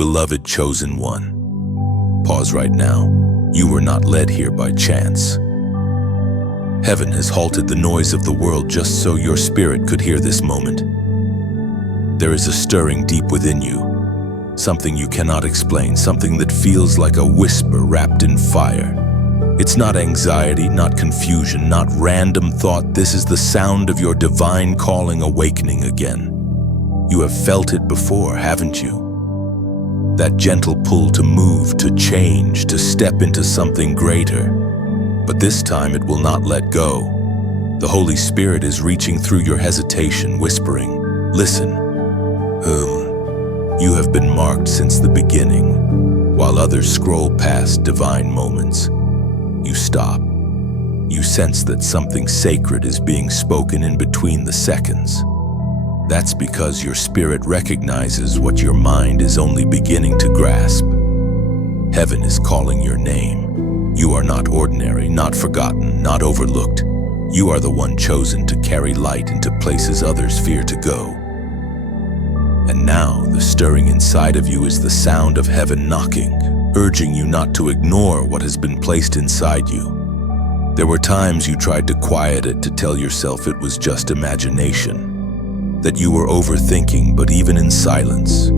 Beloved chosen one, pause right now. You were not led here by chance. Heaven has halted the noise of the world just so your spirit could hear this moment. There is a stirring deep within you, something you cannot explain, something that feels like a whisper wrapped in fire. It's not anxiety, not confusion, not random thought. This is the sound of your divine calling awakening again. You have felt it before, haven't you? That gentle pull to move, to change, to step into something greater. But this time it will not let go. The Holy Spirit is reaching through your hesitation, whispering, listen. You have been marked since the beginning. While others scroll past divine moments, you stop. You sense that something sacred is being spoken in between the seconds. That's because your spirit recognizes what your mind is only beginning to grasp. Heaven is calling your name. You are not ordinary, not forgotten, not overlooked. You are the one chosen to carry light into places others fear to go. And now, the stirring inside of you is the sound of heaven knocking, urging you not to ignore what has been placed inside you. There were times you tried to quiet it, to tell yourself it was just imagination, that you were overthinking, but even in silence,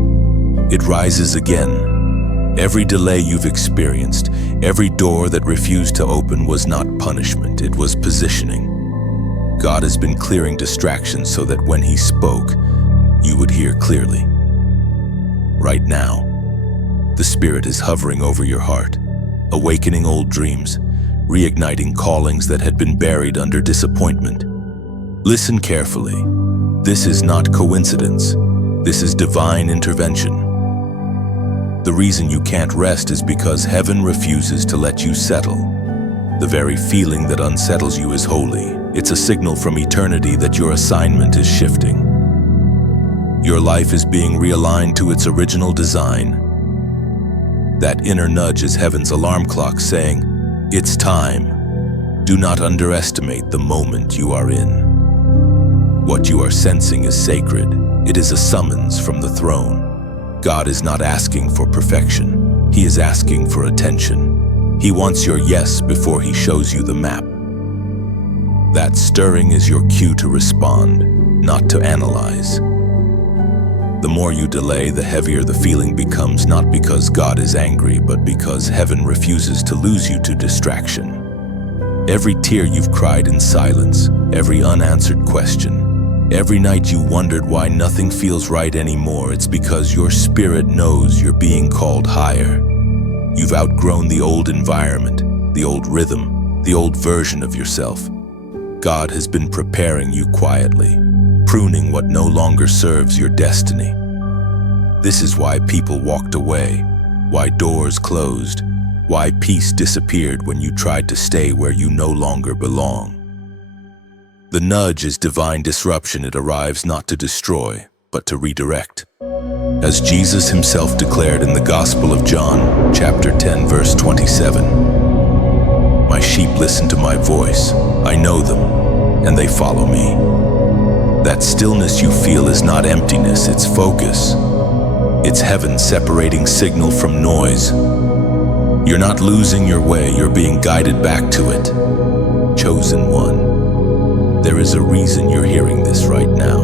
it rises again. Every delay you've experienced, every door that refused to open was not punishment, it was positioning. God has been clearing distractions so that when He spoke, you would hear clearly. Right now, the Spirit is hovering over your heart, awakening old dreams, reigniting callings that had been buried under disappointment. Listen carefully. This is not coincidence. This is divine intervention. The reason you can't rest is because heaven refuses to let you settle. The very feeling that unsettles you is holy. It's a signal from eternity that your assignment is shifting. Your life is being realigned to its original design. That inner nudge is heaven's alarm clock saying, it's time. Do not underestimate the moment you are in. What you are sensing is sacred. It is a summons from the throne. God is not asking for perfection. He is asking for attention. He wants your yes before He shows you the map. That stirring is your cue to respond, not to analyze. The more you delay, the heavier the feeling becomes, not because God is angry, but because heaven refuses to lose you to distraction. Every tear you've cried in silence, every unanswered question, every night you wondered why nothing feels right anymore, it's because your spirit knows you're being called higher. You've outgrown the old environment, the old rhythm, the old version of yourself. God has been preparing you quietly, pruning what no longer serves your destiny. This is why people walked away, why doors closed, why peace disappeared when you tried to stay where you no longer belong. The nudge is divine disruption. It arrives not to destroy, but to redirect. As Jesus Himself declared in the Gospel of John, chapter 10, verse 27, "My sheep listen to my voice. I know them, and they follow me." That stillness you feel is not emptiness, it's focus. It's heaven separating signal from noise. You're not losing your way, you're being guided back to it. Chosen one. There is a reason you're hearing this right now.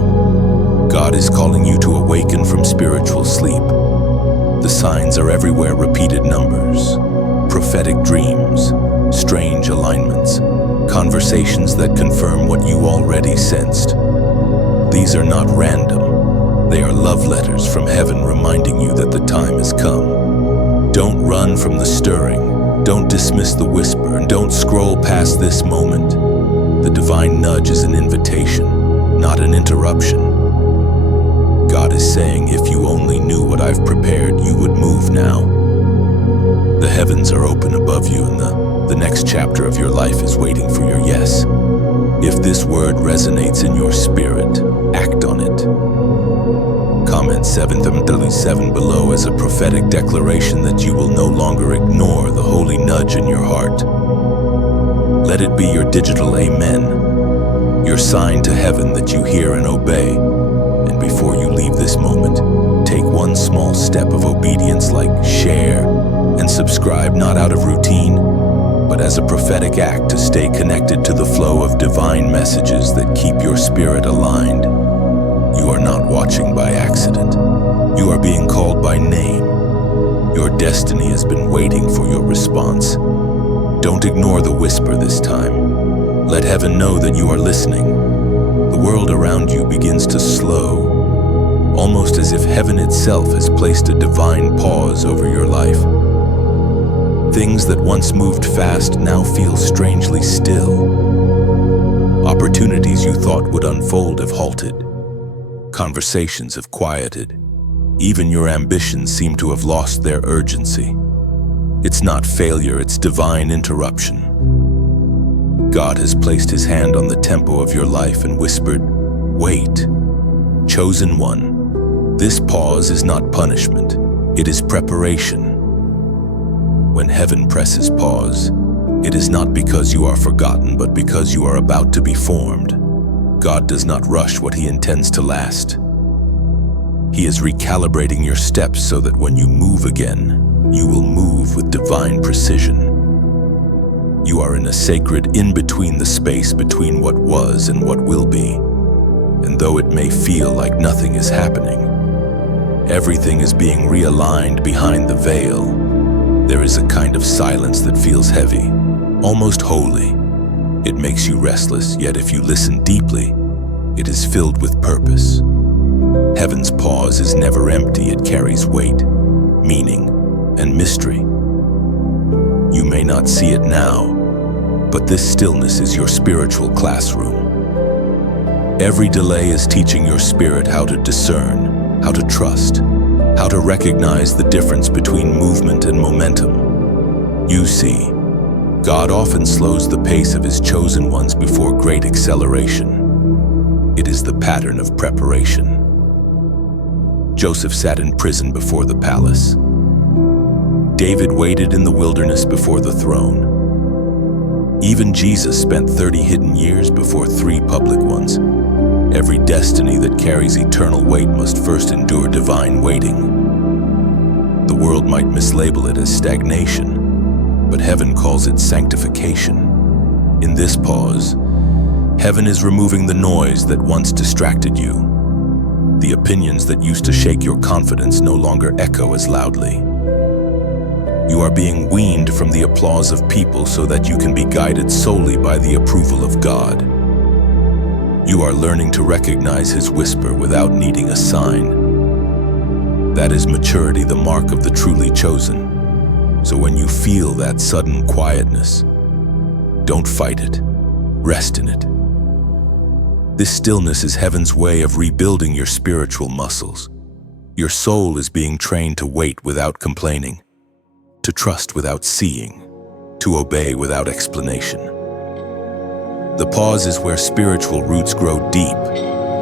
God is calling you to awaken from spiritual sleep. The signs are everywhere: repeated numbers, prophetic dreams, strange alignments, conversations that confirm what you already sensed. These are not random. They are love letters from heaven reminding you that the time has come. Don't run from the stirring. Don't dismiss the whisper, and don't scroll past this moment. The divine nudge is an invitation, not an interruption. God is saying, if you only knew what I've prepared, you would move now. The heavens are open above you, and the next chapter of your life is waiting for your yes. If this word resonates in your spirit, act on it. Comment 737 below as a prophetic declaration that you will no longer ignore the holy nudge in your heart. Let it be your digital amen, your sign to heaven that you hear and obey, and second before you leave this moment, take one small step of obedience, like share and subscribe, not out of routine, but as a prophetic act to stay connected to the flow of divine messages that keep your spirit aligned. You are not watching by accident. You are being called by name. Your destiny has been waiting for your response. Don't ignore the whisper this time. Let heaven know that you are listening. The world around you begins to slow, almost as if heaven itself has placed a divine pause over your life. Things that once moved fast now feel strangely still. Opportunities you thought would unfold have halted. Conversations have quieted. Even your ambitions seem to have lost their urgency. It's not failure, it's divine interruption. God has placed his hand on the tempo of your life and whispered, "Wait, chosen one, this pause is not punishment, it is preparation." When heaven presses pause, it is not because you are forgotten, but because you are about to be formed. God does not rush what he intends to last. He is recalibrating your steps so that when you move again, you will move with divine precision. You are in a sacred in-between, the space between what was and what will be. And though it may feel like nothing is happening, everything is being realigned behind the veil. There is a kind of silence that feels heavy, almost holy. It makes you restless, yet if you listen deeply, it is filled with purpose. Heaven's pause is never empty, it carries weight, meaning, and mystery. You may not see it now, but this stillness is your spiritual classroom. Every delay is teaching your spirit how to discern, how to trust, how to recognize the difference between movement and momentum. You see, God often slows the pace of his chosen ones before great acceleration. It is the pattern of preparation. Joseph sat in prison before the palace. David waited in the wilderness before the throne. Even Jesus spent 30 hidden years before 3 public ones. Every destiny that carries eternal weight must first endure divine waiting. The world might mislabel it as stagnation, but heaven calls it sanctification. In this pause, heaven is removing the noise that once distracted you. The opinions that used to shake your confidence no longer echo as loudly. You are being weaned from the applause of people so that you can be guided solely by the approval of God. You are learning to recognize his whisper without needing a sign. That is maturity, the mark of the truly chosen. So when you feel that sudden quietness, don't fight it, rest in it. This stillness is heaven's way of rebuilding your spiritual muscles. Your soul is being trained to wait without complaining, to trust without seeing, to obey without explanation. The pause is where spiritual roots grow deep.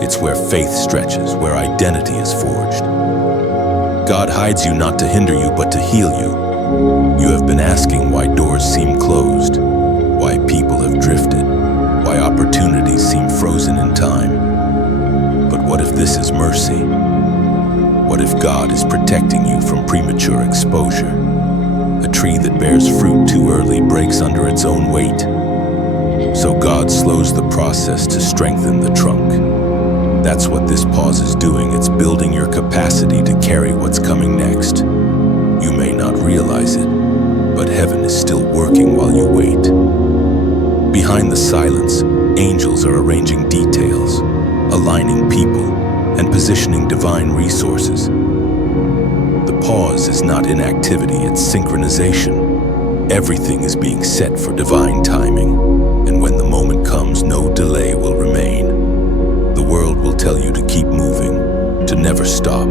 It's where faith stretches, where identity is forged. God hides you not to hinder you, but to heal you. You have been asking why doors seem closed, why people have drifted, why opportunities seem frozen in time. But what if this is mercy? What if God is protecting you from premature exposure? A tree that bears fruit too early breaks under its own weight. So God slows the process to strengthen the trunk. That's what this pause is doing. It's building your capacity to carry what's coming next. You may not realize it, but heaven is still working while you wait. Behind the silence, angels are arranging details, aligning people, and positioning divine resources. The pause is not inactivity, it's synchronization. Everything is being set for divine timing, and when the moment comes, no delay will remain. The world will tell you to keep moving, to never stop,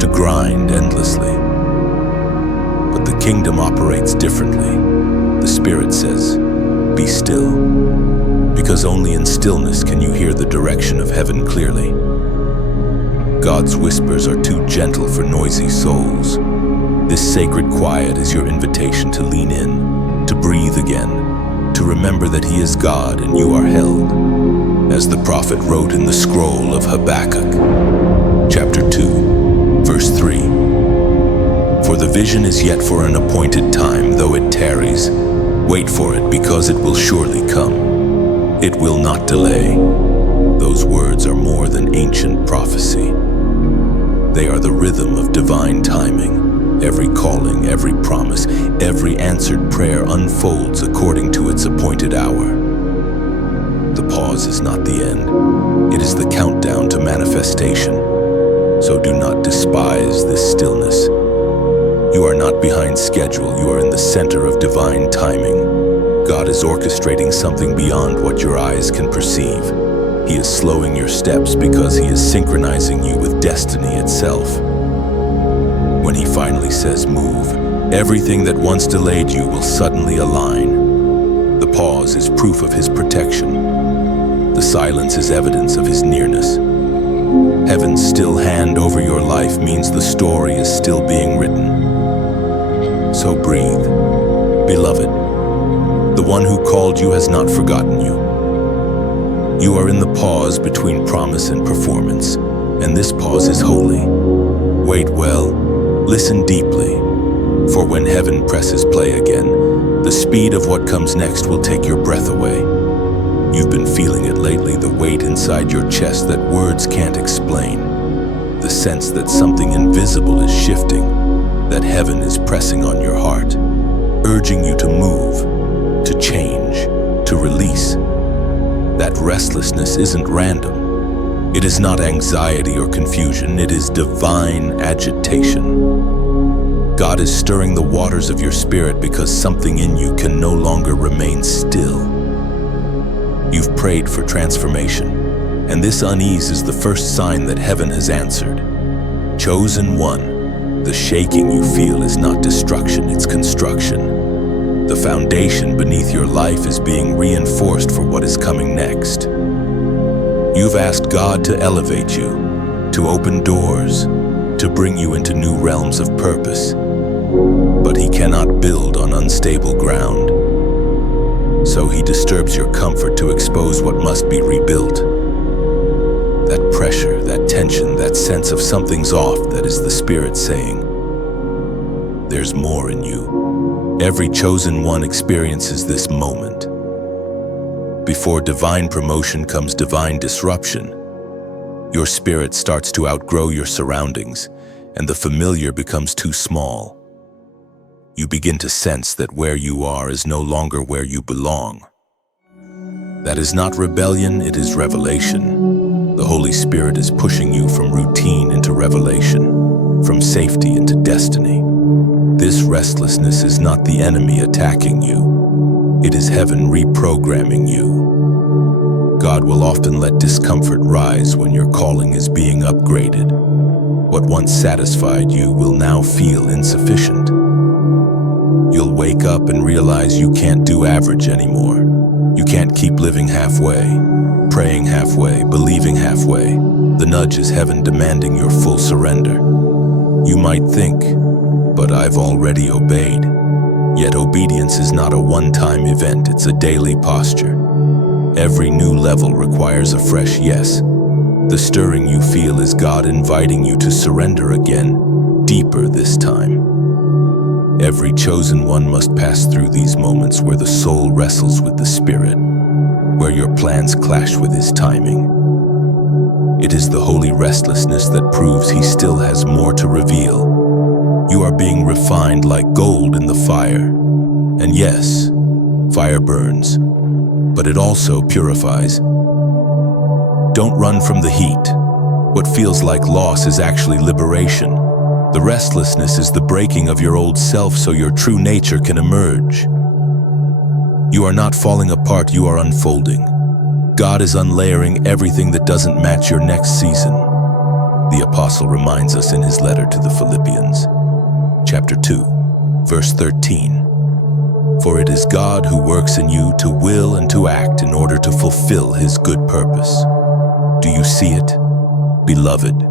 to grind endlessly. But the kingdom operates differently. The Spirit says, "Be still," because only in stillness can you hear the direction of heaven clearly. God's whispers are too gentle for noisy souls. This sacred quiet is your invitation to lean in, to breathe again, to remember that He is God and you are held. As the prophet wrote in the scroll of Habakkuk, Chapter 2, verse 3. For the vision is yet for an appointed time, though it tarries. Wait for it, because it will surely come. It will not delay. Those words are more than ancient prophecy. They are the rhythm of divine timing. Every calling, every promise, every answered prayer unfolds according to its appointed hour. The pause is not the end. It is the countdown to manifestation. So do not despise this stillness. You are not behind schedule. You are in the center of divine timing. God is orchestrating something beyond what your eyes can perceive. He is slowing your steps because He is synchronizing you with destiny itself. When He finally says move, everything that once delayed you will suddenly align. The pause is proof of His protection. The silence is evidence of His nearness. Heaven's still hand over your life means the story is still being written. So breathe. Beloved, the one who called you has not forgotten you. You are in the pause between promise and performance, and this pause is holy. Wait well, listen deeply, for when heaven presses play again, the speed of what comes next will take your breath away. You've been feeling it lately, the weight inside your chest that words can't explain. The sense that something invisible is shifting, that heaven is pressing on your heart, urging you to move, to change, to release. That restlessness isn't random. It is not anxiety or confusion. It is divine agitation. God is stirring the waters of your spirit because something in you can no longer remain still. You've prayed for transformation, and this unease is the first sign that heaven has answered. Chosen one, the shaking you feel is not destruction, it's construction. The foundation beneath your life is being reinforced for what is coming next. You've asked God to elevate you, to open doors, to bring you into new realms of purpose. But He cannot build on unstable ground. So He disturbs your comfort to expose what must be rebuilt. That pressure, that tension, that sense of something's off, that is the Spirit saying, there's more in you. Every chosen one experiences this moment. Before divine promotion comes divine disruption. Your spirit starts to outgrow your surroundings, and the familiar becomes too small. You begin to sense that where you are is no longer where you belong. That is not rebellion, it is revelation. The Holy Spirit is pushing you from routine into revelation, from safety into destiny. This restlessness is not the enemy attacking you. It is heaven reprogramming you. God will often let discomfort rise when your calling is being upgraded. What once satisfied you will now feel insufficient. You'll wake up and realize you can't do average anymore. You can't keep living halfway, praying halfway, believing halfway. The nudge is heaven demanding your full surrender. You might think, but I've already obeyed. Yet obedience is not a one-time event, it's a daily posture. Every new level requires a fresh yes. The stirring you feel is God inviting you to surrender again, deeper this time. Every chosen one must pass through these moments where the soul wrestles with the Spirit, where your plans clash with His timing. It is the holy restlessness that proves He still has more to reveal. You are being refined like gold in the fire. And yes, fire burns, but it also purifies. Don't run from the heat. What feels like loss is actually liberation. The restlessness is the breaking of your old self so your true nature can emerge. You are not falling apart, you are unfolding. God is unlayering everything that doesn't match your next season. The apostle reminds us in his letter to the Philippians, chapter 2, verse 13. For it is God who works in you to will and to act in order to fulfill His good purpose. Do you see it, beloved?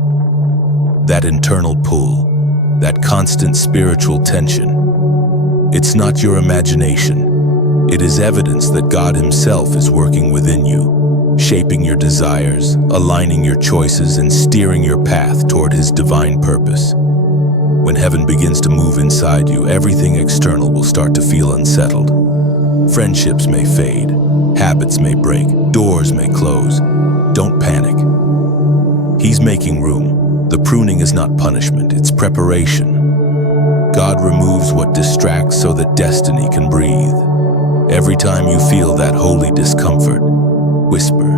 That internal pull, that constant spiritual tension. It's not your imagination. It is evidence that God Himself is working within you. shaping your desires, aligning your choices, and steering your path toward His divine purpose. When heaven begins to move inside you, everything external will start to feel unsettled. Friendships may fade, habits may break, doors may close. Don't panic. He's making room. The pruning is not punishment, it's preparation. God removes what distracts so that destiny can breathe. Every time you feel that holy discomfort, whisper,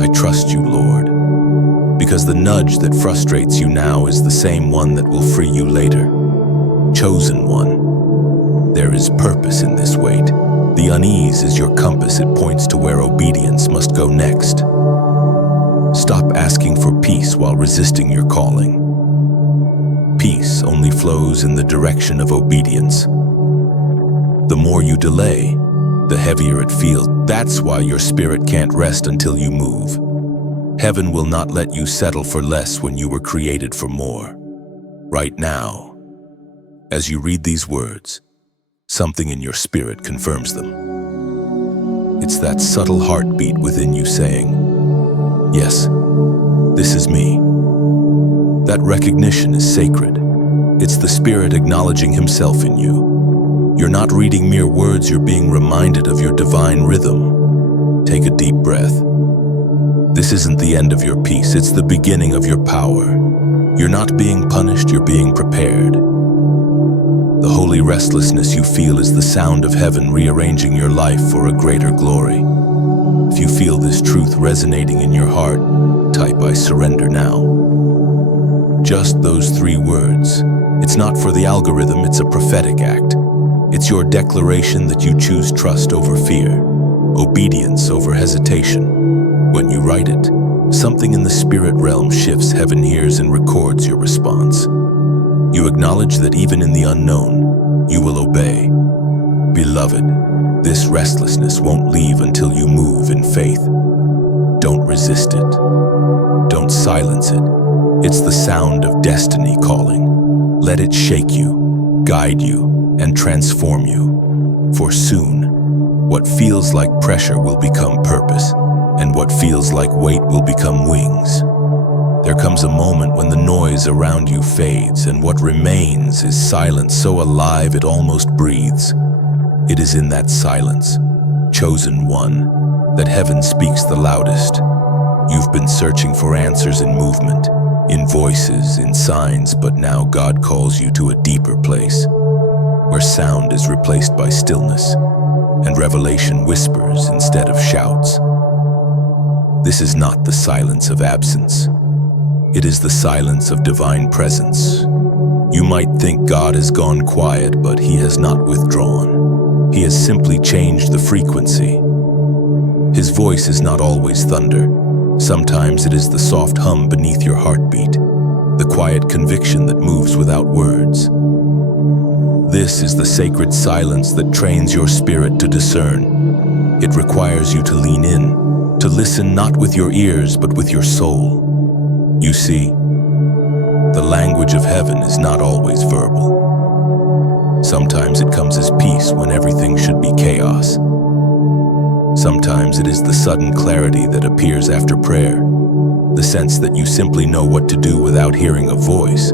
"I trust you, Lord." Because the nudge that frustrates you now is the same one that will free you later. Chosen one. There is purpose in this wait. The unease is your compass. It points to where obedience must go next. Stop asking for peace while resisting your calling. Peace only flows in the direction of obedience. The more you delay, the heavier it feels. That's why your spirit can't rest until you move. Heaven will not let you settle for less when you were created for more. Right now, as you read these words, something in your spirit confirms them. It's that subtle heartbeat within you saying, "Yes, this is me." That recognition is sacred. It's the Spirit acknowledging Himself in you. You're not reading mere words, you're being reminded of your divine rhythm. Take a deep breath. This isn't the end of your peace, it's the beginning of your power. You're not being punished, you're being prepared. The holy restlessness you feel is the sound of heaven rearranging your life for a greater glory. If you feel this truth resonating in your heart, type "I surrender now." Just those 3 words. It's not for the algorithm, it's a prophetic act. It's your declaration that you choose trust over fear, obedience over hesitation. When you write it, something in the spirit realm shifts. Heaven hears and records your response. You acknowledge that even in the unknown, you will obey. Beloved, this restlessness won't leave until you move in faith. Don't resist it. Don't silence it. It's the sound of destiny calling. Let it shake you, guide you, and transform you. For soon, what feels like pressure will become purpose, and what feels like weight will become wings. There comes a moment when the noise around you fades, and what remains is silence so alive it almost breathes. It is in that silence, chosen one, that heaven speaks the loudest. You've been searching for answers in movement, in voices, in signs, but now God calls you to a deeper place, where sound is replaced by stillness, and revelation whispers instead of shouts. This is not the silence of absence. It is the silence of divine presence. You might think God has gone quiet, but He has not withdrawn. He has simply changed the frequency. His voice is not always thunder. Sometimes it is the soft hum beneath your heartbeat, the quiet conviction that moves without words. This is the sacred silence that trains your spirit to discern. It requires you to lean in, to listen not with your ears but with your soul. You see, the language of heaven is not always verbal. Sometimes it comes as peace when everything should be chaos. Sometimes it is the sudden clarity that appears after prayer, the sense that you simply know what to do without hearing a voice.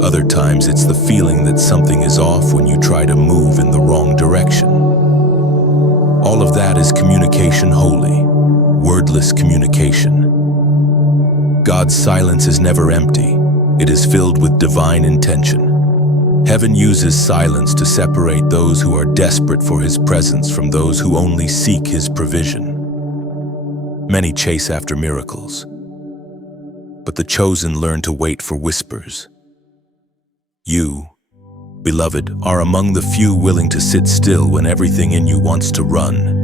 Other times it's the feeling that something is off when you try to move in the wrong direction. All of that is communication holy, wordless communication. God's silence is never empty. It is filled with divine intention. Heaven uses silence to separate those who are desperate for His presence from those who only seek His provision. Many chase after miracles, but the chosen learn to wait for whispers. You, beloved, are among the few willing to sit still when everything in you wants to run.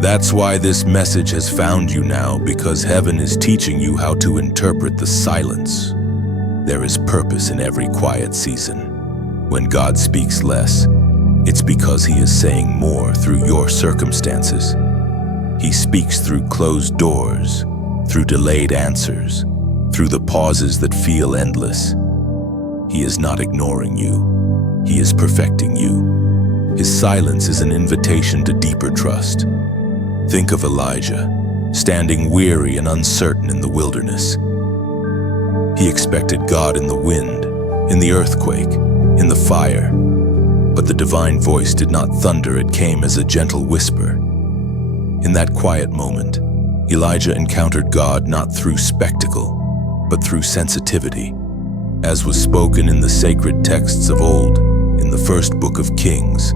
That's why this message has found you now, because heaven is teaching you how to interpret the silence. There is purpose in every quiet season. When God speaks less, it's because He is saying more through your circumstances. He speaks through closed doors, through delayed answers, through the pauses that feel endless. He is not ignoring you. He is perfecting you. His silence is an invitation to deeper trust. Think of Elijah, standing weary and uncertain in the wilderness. He expected God in the wind, in the earthquake, in the fire. But the divine voice did not thunder, it came as a gentle whisper. In that quiet moment, Elijah encountered God not through spectacle, but through sensitivity, as was spoken in the sacred texts of old, in the first book of Kings,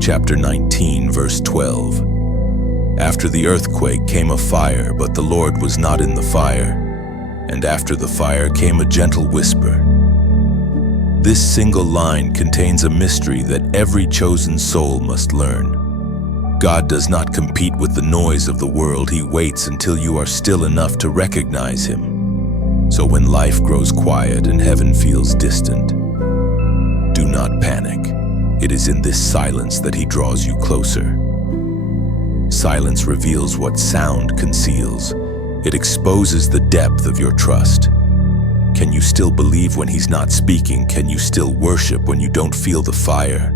chapter 19, verse 12. After the earthquake came a fire, but the Lord was not in the fire. And after the fire came a gentle whisper. This single line contains a mystery that every chosen soul must learn. God does not compete with the noise of the world. He waits until you are still enough to recognize Him. So when life grows quiet and heaven feels distant, do not panic. It is in this silence that He draws you closer. Silence reveals what sound conceals. It exposes the depth of your trust. Can you still believe when He's not speaking? Can you still worship when you don't feel the fire?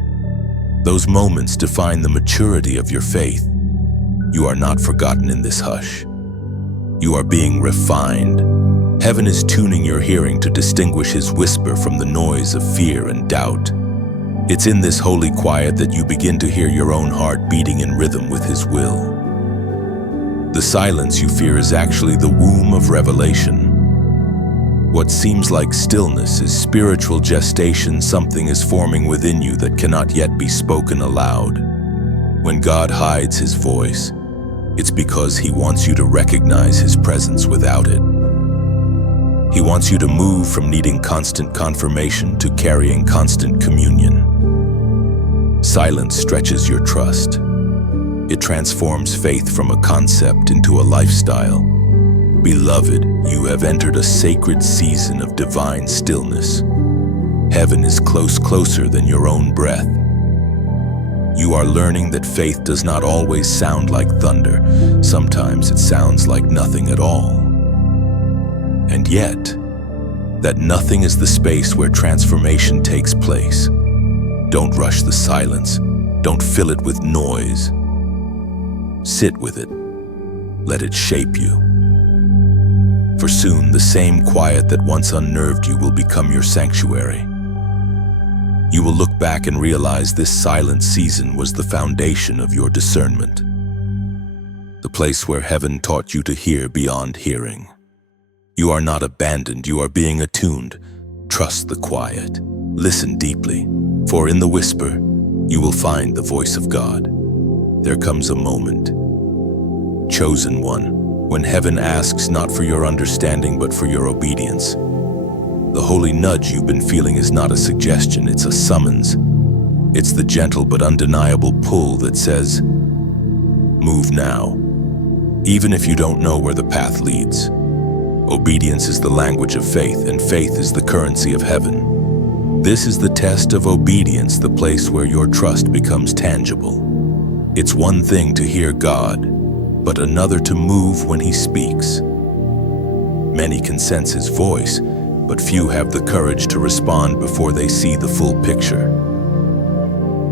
Those moments define the maturity of your faith. You are not forgotten in this hush. You are being refined. Heaven is tuning your hearing to distinguish His whisper from the noise of fear and doubt. It's in this holy quiet that you begin to hear your own heart beating in rhythm with His will. The silence you fear is actually the womb of revelation. What seems like stillness is spiritual gestation. Something is forming within you that cannot yet be spoken aloud. When God hides His voice, it's because He wants you to recognize His presence without it. He wants you to move from needing constant confirmation to carrying constant communion. Silence stretches your trust. It transforms faith from a concept into a lifestyle. Beloved, you have entered a sacred season of divine stillness. Heaven is closer than your own breath. You are learning that faith does not always sound like thunder. Sometimes it sounds like nothing at all. And yet, that nothing is the space where transformation takes place. Don't rush the silence. Don't fill it with noise. Sit with it. Let it shape you. For soon, the same quiet that once unnerved you will become your sanctuary. You will look back and realize this silent season was the foundation of your discernment. The place where heaven taught you to hear beyond hearing. You are not abandoned, you are being attuned. Trust the quiet. Listen deeply, for in the whisper, you will find the voice of God. There comes a moment, chosen one, when heaven asks not for your understanding but for your obedience. The holy nudge you've been feeling is not a suggestion, it's a summons. It's the gentle but undeniable pull that says, move now, even if you don't know where the path leads. Obedience is the language of faith, and faith is the currency of heaven. This is the test of obedience, the place where your trust becomes tangible. It's one thing to hear God, but another to move when He speaks. Many can sense His voice, but few have the courage to respond before they see the full picture.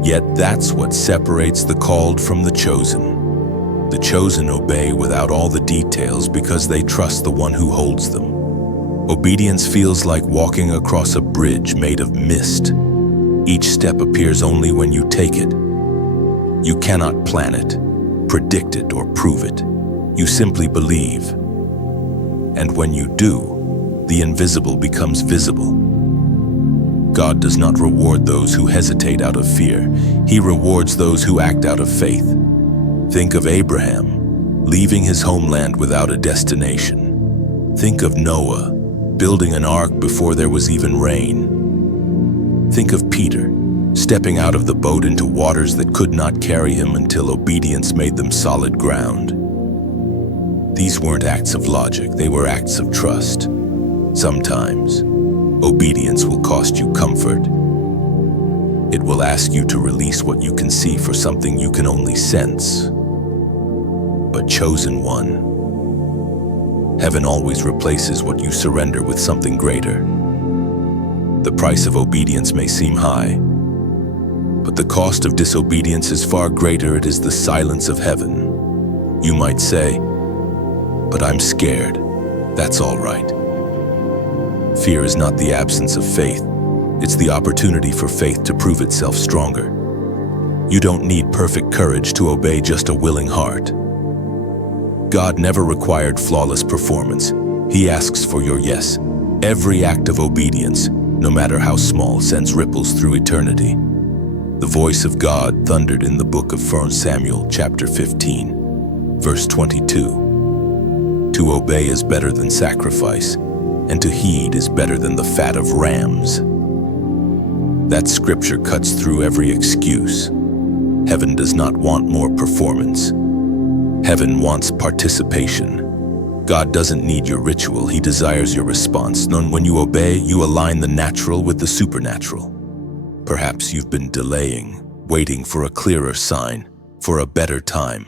Yet that's what separates the called from the chosen. The chosen obey without all the details because they trust the one who holds them. Obedience feels like walking across a bridge made of mist. Each step appears only when you take it. You cannot plan it, predict it, or prove it. You simply believe. And when you do, the invisible becomes visible. God does not reward those who hesitate out of fear. He rewards those who act out of faith. Think of Abraham, leaving his homeland without a destination. Think of Noah, building an ark before there was even rain. Think of Peter, stepping out of the boat into waters that could not carry him until obedience made them solid ground. These weren't acts of logic, they were acts of trust. Sometimes, obedience will cost you comfort. It will ask you to release what you can see for something you can only sense. But chosen one, heaven always replaces what you surrender with something greater. The price of obedience may seem high, But the cost of disobedience is far greater. It is the silence of heaven. You might say, "But I'm scared." That's all right. Fear is not the absence of faith. It's the opportunity for faith to prove itself stronger. You don't need perfect courage to obey, just a willing heart. God never required flawless performance. He asks for your yes. Every act of obedience, no matter how small, sends ripples through eternity. The voice of God thundered in the book of 1 Samuel chapter 15, verse 22. To obey is better than sacrifice, and to heed is better than the fat of rams. That scripture cuts through every excuse. Heaven does not want more performance. Heaven wants participation. God doesn't need your ritual, He desires your response. When you obey, you align the natural with the supernatural. Perhaps you've been delaying, waiting for a clearer sign, for a better time.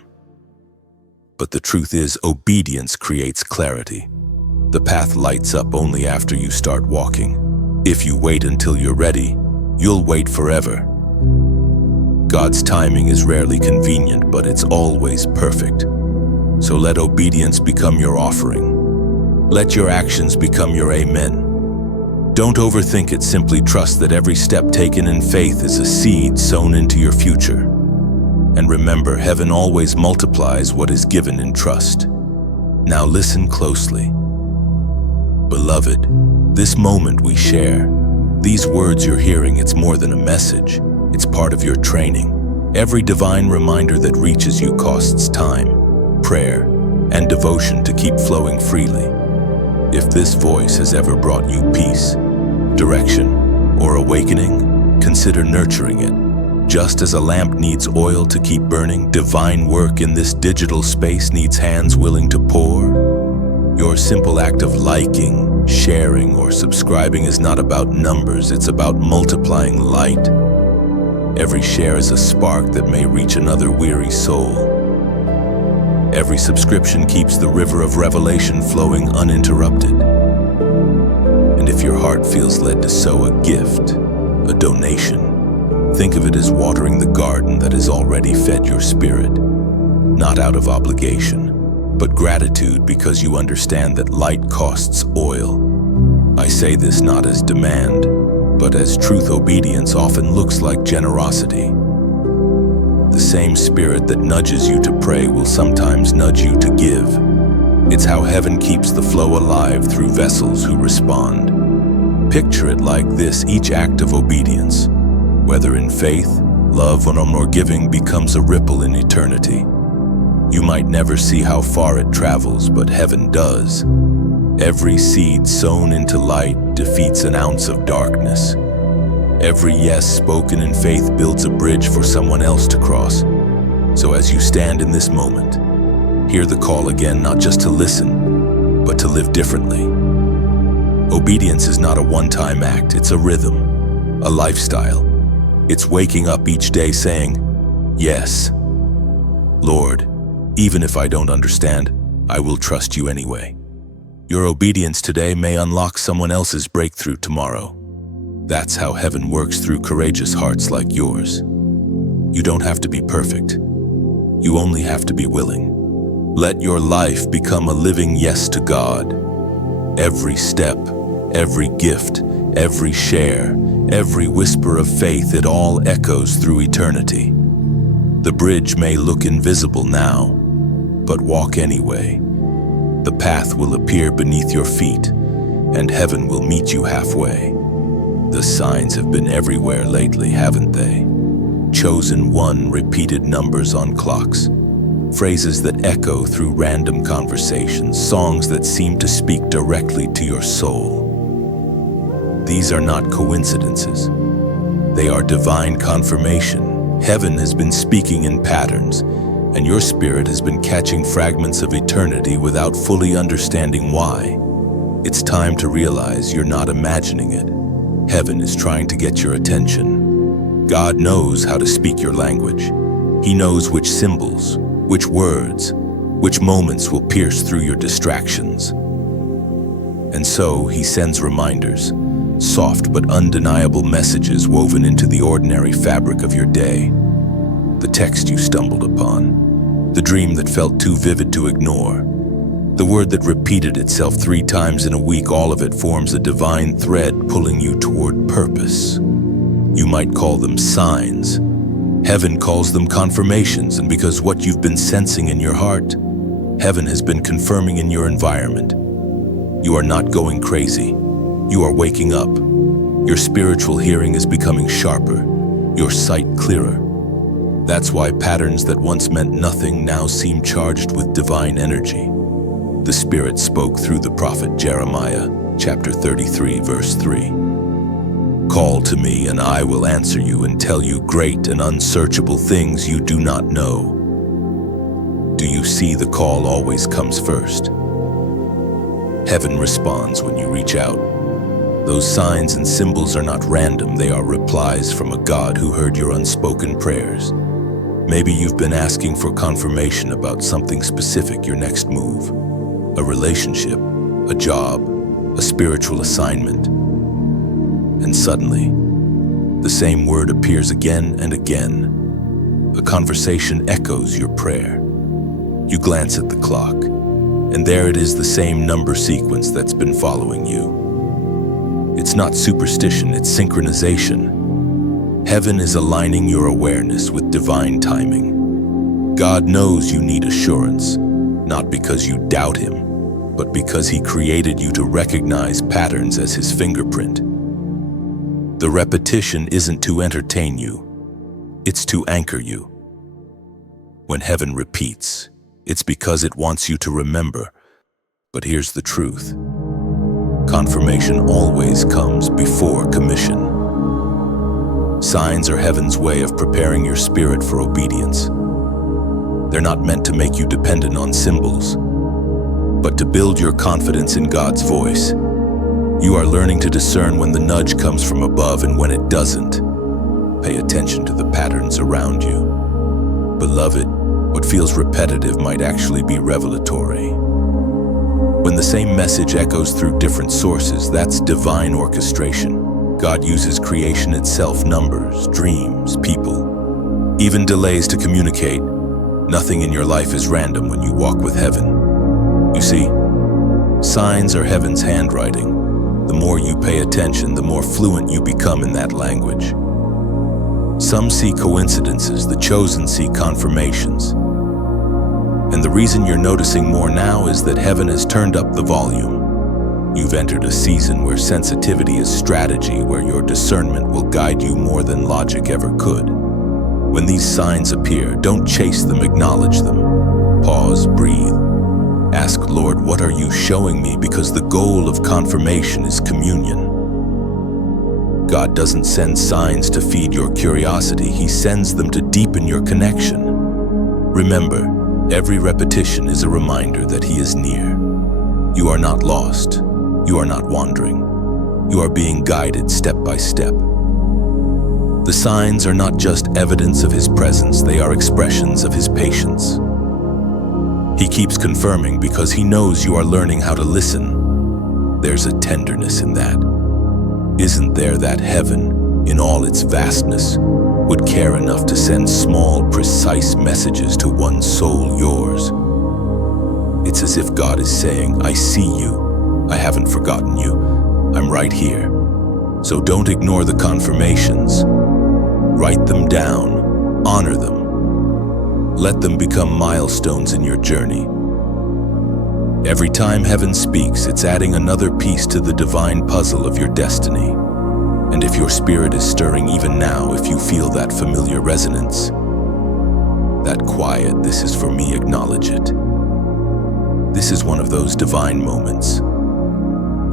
But the truth is, obedience creates clarity. The path lights up only after you start walking. If you wait until you're ready, you'll wait forever. God's timing is rarely convenient, but it's always perfect. So let obedience become your offering. Let your actions become your amen. Don't overthink it, simply trust that every step taken in faith is a seed sown into your future. And remember, heaven always multiplies what is given in trust. Now listen closely. Beloved, this moment we share, these words you're hearing, it's more than a message. It's part of your training. Every divine reminder that reaches you costs time, prayer, and devotion to keep flowing freely. If this voice has ever brought you peace, direction, or awakening, consider nurturing it. Just as a lamp needs oil to keep burning, divine work in this digital space needs hands willing to pour. Your simple act of liking, sharing, or subscribing is not about numbers, it's about multiplying light. Every share is a spark that may reach another weary soul. Every subscription keeps the river of revelation flowing uninterrupted. And if your heart feels led to sow a gift, a donation, think of it as watering the garden that has already fed your spirit, not out of obligation, but gratitude because you understand that light costs oil. I say this not as demand, but as truth. Obedience often looks like generosity. The same spirit that nudges you to pray will sometimes nudge you to give. It's how heaven keeps the flow alive through vessels who respond. Picture it like this: each act of obedience, whether in faith, love, or giving, becomes a ripple in eternity. You might never see how far it travels, but heaven does. Every seed sown into light defeats an ounce of darkness. Every yes spoken in faith builds a bridge for someone else to cross. So as you stand in this moment, hear the call again, not just to listen, but to live differently. Obedience is not a one-time act, it's a rhythm, a lifestyle. It's waking up each day saying, "Yes, Lord, even if I don't understand, I will trust you anyway." Your obedience today may unlock someone else's breakthrough tomorrow. That's how heaven works, through courageous hearts like yours. You don't have to be perfect. You only have to be willing. Let your life become a living yes to God. Every step, every gift, every share, every whisper of faith, it all echoes through eternity. The bridge may look invisible now, but walk anyway. The path will appear beneath your feet, and heaven will meet you halfway. The signs have been everywhere lately, haven't they? Chosen one, repeated numbers on clocks, phrases that echo through random conversations, songs that seem to speak directly to your soul. These are not coincidences. They are divine confirmation. Heaven has been speaking in patterns, and your spirit has been catching fragments of eternity without fully understanding why. It's time to realize you're not imagining it. Heaven is trying to get your attention. God knows how to speak your language. He knows which symbols, which words, which moments will pierce through your distractions. And so He sends reminders, soft but undeniable messages woven into the ordinary fabric of your day. The text you stumbled upon, the dream that felt too vivid to ignore, the word that repeated itself 3 times in a week, all of it forms a divine thread pulling you toward purpose. You might call them signs. Heaven calls them confirmations, and because what you've been sensing in your heart, heaven has been confirming in your environment. You are not going crazy. You are waking up. Your spiritual hearing is becoming sharper, your sight clearer. That's why patterns that once meant nothing now seem charged with divine energy. The Spirit spoke through the prophet Jeremiah, chapter 33, verse 3. Call to me, and I will answer you and tell you great and unsearchable things you do not know. Do you see the call always comes first? Heaven responds when you reach out. Those signs and symbols are not random, they are replies from a God who heard your unspoken prayers. Maybe you've been asking for confirmation about something specific, your next move, a relationship, a job, a spiritual assignment. And suddenly, the same word appears again and again. A conversation echoes your prayer. You glance at the clock, and there it is, the same number sequence that's been following you. It's not superstition, it's synchronization. Heaven is aligning your awareness with divine timing. God knows you need assurance, not because you doubt Him, but because He created you to recognize patterns as His fingerprint. The repetition isn't to entertain you, it's to anchor you. When heaven repeats, it's because it wants you to remember. But here's the truth. Confirmation always comes before commission. Signs are heaven's way of preparing your spirit for obedience. They're not meant to make you dependent on symbols, but to build your confidence in God's voice. You are learning to discern when the nudge comes from above and when it doesn't. Pay attention to the patterns around you. Beloved, what feels repetitive might actually be revelatory. When the same message echoes through different sources, that's divine orchestration. God uses creation itself, numbers, dreams, people, even delays to communicate. Nothing in your life is random when you walk with heaven. You see, signs are heaven's handwriting. The more you pay attention, the more fluent you become in that language. Some see coincidences, the chosen see confirmations. And the reason you're noticing more now is that heaven has turned up the volume. You've entered a season where sensitivity is strategy, where your discernment will guide you more than logic ever could. When these signs appear, don't chase them, acknowledge them. Pause, breathe. Ask, Lord, what are you showing me? Because the goal of confirmation is communion. God doesn't send signs to feed your curiosity. He sends them to deepen your connection. Remember, every repetition is a reminder that He is near. You are not lost. You are not wandering. You are being guided step by step. The signs are not just evidence of His presence, they are expressions of His patience. He keeps confirming because He knows you are learning how to listen. There's a tenderness in that. Isn't there that heaven, in all its vastness, would care enough to send small, precise messages to one soul, yours? It's as if God is saying, I see you. I haven't forgotten you. I'm right here. So don't ignore the confirmations. Write them down. Honor them. Let them become milestones in your journey. Every time heaven speaks, it's adding another piece to the divine puzzle of your destiny. And if your spirit is stirring even now, if you feel that familiar resonance, that quiet, this is for me, acknowledge it. This is one of those divine moments.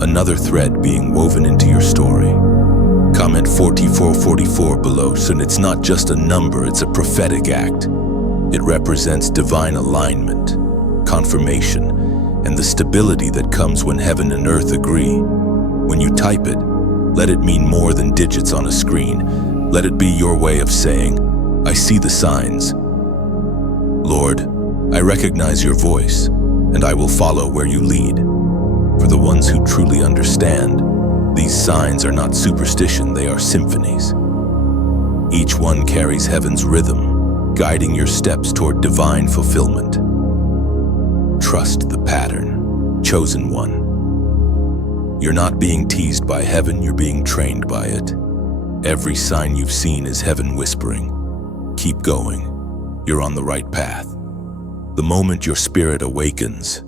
Another thread being woven into your story. Comment 4444 below, so it's not just a number, it's a prophetic act. It represents divine alignment, confirmation, and the stability that comes when heaven and earth agree. When you type it, let it mean more than digits on a screen. Let it be your way of saying, I see the signs. Lord, I recognize your voice, and I will follow where you lead. For the ones who truly understand, These signs are not superstition, they are symphonies. Each one carries heaven's rhythm, guiding your steps toward divine fulfillment. Trust the pattern, chosen one. You're not being teased by heaven, you're being trained by it. Every sign you've seen is heaven whispering, keep going, you're on the right path. The moment your spirit awakens,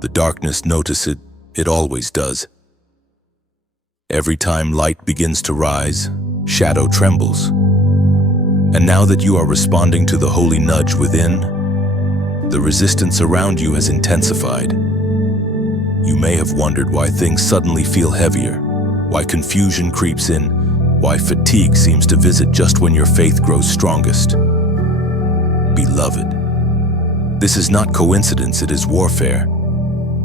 the darkness notices it always does. Every time light begins to rise, shadow trembles. And now that you are responding to the holy nudge within, the resistance around you has intensified. You may have wondered why things suddenly feel heavier, why confusion creeps in, why fatigue seems to visit just when your faith grows strongest. Beloved, this is not coincidence, it is warfare.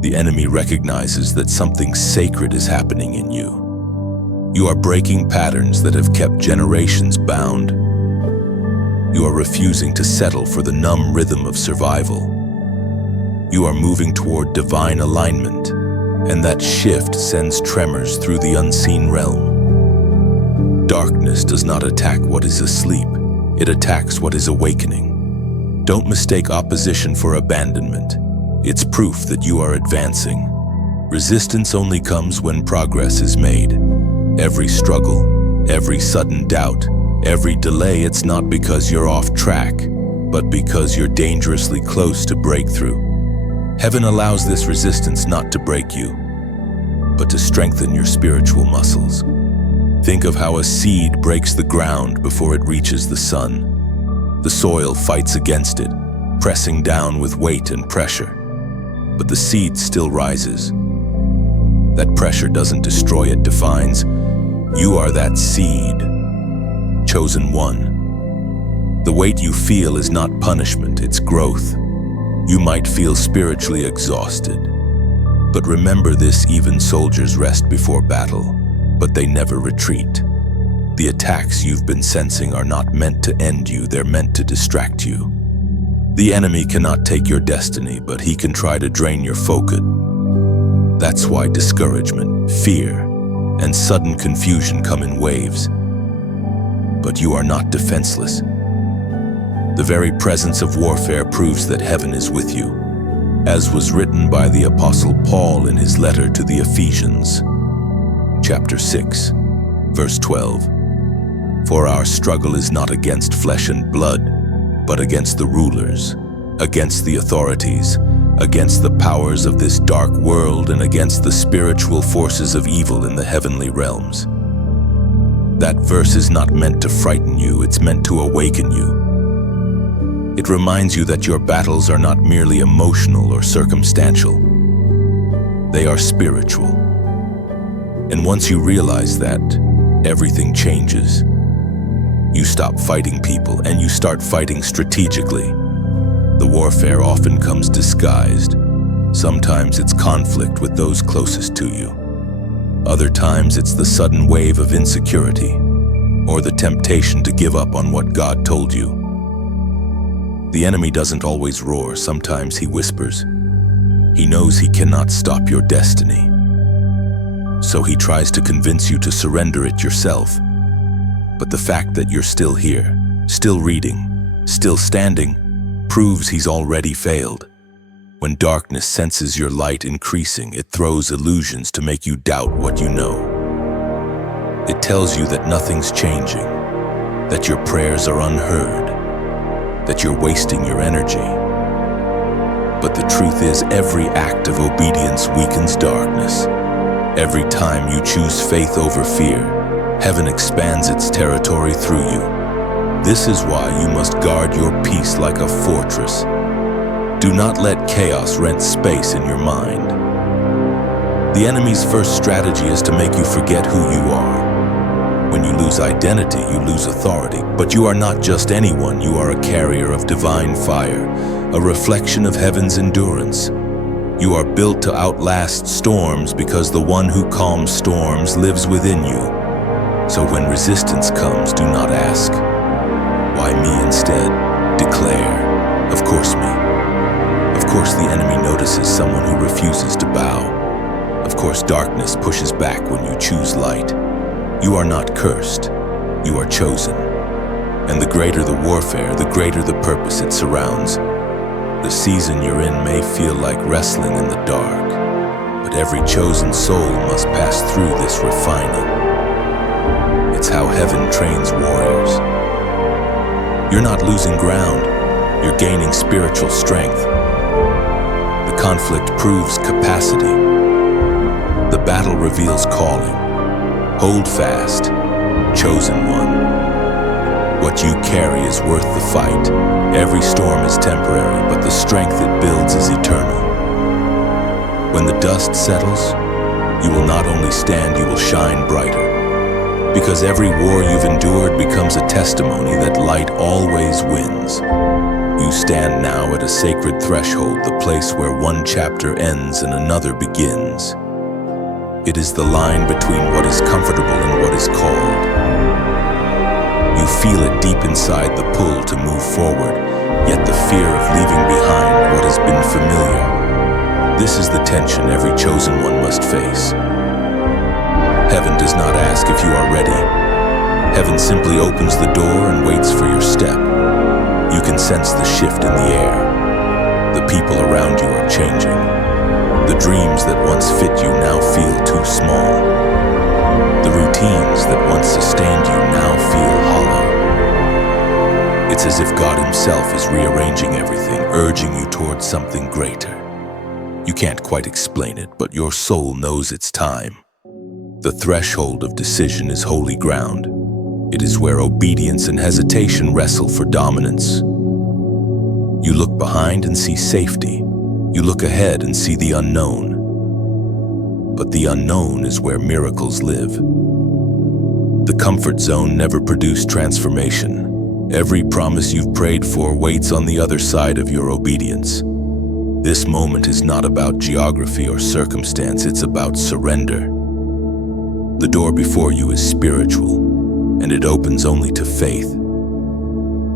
The enemy recognizes that something sacred is happening in you. You are breaking patterns that have kept generations bound. You are refusing to settle for the numb rhythm of survival. You are moving toward divine alignment, and that shift sends tremors through the unseen realm. Darkness does not attack what is asleep, it attacks what is awakening. Don't mistake opposition for abandonment. It's proof that you are advancing. Resistance only comes when progress is made. Every struggle, every sudden doubt, every delay, it's not because you're off track, but because you're dangerously close to breakthrough. Heaven allows this resistance not to break you, but to strengthen your spiritual muscles. Think of how a seed breaks the ground before it reaches the sun. The soil fights against it, pressing down with weight and pressure, but the seed still rises. That pressure doesn't destroy, it defines. You are that seed, chosen one. The weight you feel is not punishment, it's growth. You might feel spiritually exhausted, but remember this: even soldiers rest before battle, but they never retreat. The attacks you've been sensing are not meant to end you, they're meant to distract you. The enemy cannot take your destiny, but he can try to drain your focus. That's why discouragement, fear, and sudden confusion come in waves. But you are not defenseless. The very presence of warfare proves that heaven is with you, as was written by the Apostle Paul in his letter to the Ephesians, chapter 6, verse 12. For our struggle is not against flesh and blood, but against the rulers, against the authorities, against the powers of this dark world, and against the spiritual forces of evil in the heavenly realms. That verse is not meant to frighten you, it's meant to awaken you. It reminds you that your battles are not merely emotional or circumstantial. They are spiritual. And once you realize that, everything changes. You stop fighting people and you start fighting strategically. The warfare often comes disguised. Sometimes it's conflict with those closest to you. Other times it's the sudden wave of insecurity or the temptation to give up on what God told you. The enemy doesn't always roar, sometimes he whispers. He knows he cannot stop your destiny. So he tries to convince you to surrender it yourself. But the fact that you're still here, still reading, still standing, proves he's already failed. When darkness senses your light increasing, it throws illusions to make you doubt what you know. It tells you that nothing's changing, that your prayers are unheard, that you're wasting your energy. But the truth is, every act of obedience weakens darkness. Every time you choose faith over fear, heaven expands its territory through you. This is why you must guard your peace like a fortress. Do not let chaos rent space in your mind. The enemy's first strategy is to make you forget who you are. When you lose identity, you lose authority. But you are not just anyone, you are a carrier of divine fire, a reflection of heaven's endurance. You are built to outlast storms because the one who calms storms lives within you. So when resistance comes, do not ask, "Why me?" Instead, declare, "Of course me." Of course the enemy notices someone who refuses to bow, Of course, darkness pushes back when you choose light. You are not cursed, you are chosen. And the greater the warfare, the greater the purpose it surrounds. The season you're in may feel like wrestling in the dark, but every chosen soul must pass through this refining. It's how heaven trains warriors. You're not losing ground, you're gaining spiritual strength. The conflict proves capacity. The battle reveals calling. Hold fast, chosen one. What you carry is worth the fight. Every storm is temporary, but the strength it builds is eternal. When the dust settles, you will not only stand, you will shine brighter. Because every war you've endured becomes a testimony that light always wins. You stand now at a sacred threshold, the place where one chapter ends and another begins. It is the line between what is comfortable and what is called. You feel it deep inside, the pull to move forward, yet the fear of leaving behind what has been familiar. This is the tension every chosen one must face. Heaven does not ask if you are ready. Heaven simply opens the door and waits for your step. You can sense the shift in the air. The people around you are changing. The dreams that once fit you now feel too small. The routines that once sustained you now feel hollow. It's as if God Himself is rearranging everything, urging you towards something greater. You can't quite explain it, but your soul knows it's time. The threshold of decision is holy ground. It is where obedience and hesitation wrestle for dominance. You look behind and see safety. You look ahead and see the unknown. But the unknown is where miracles live. The comfort zone never produced transformation. Every promise you've prayed for waits on the other side of your obedience. This moment is not about geography or circumstance, it's about surrender. The door before you is spiritual, and it opens only to faith.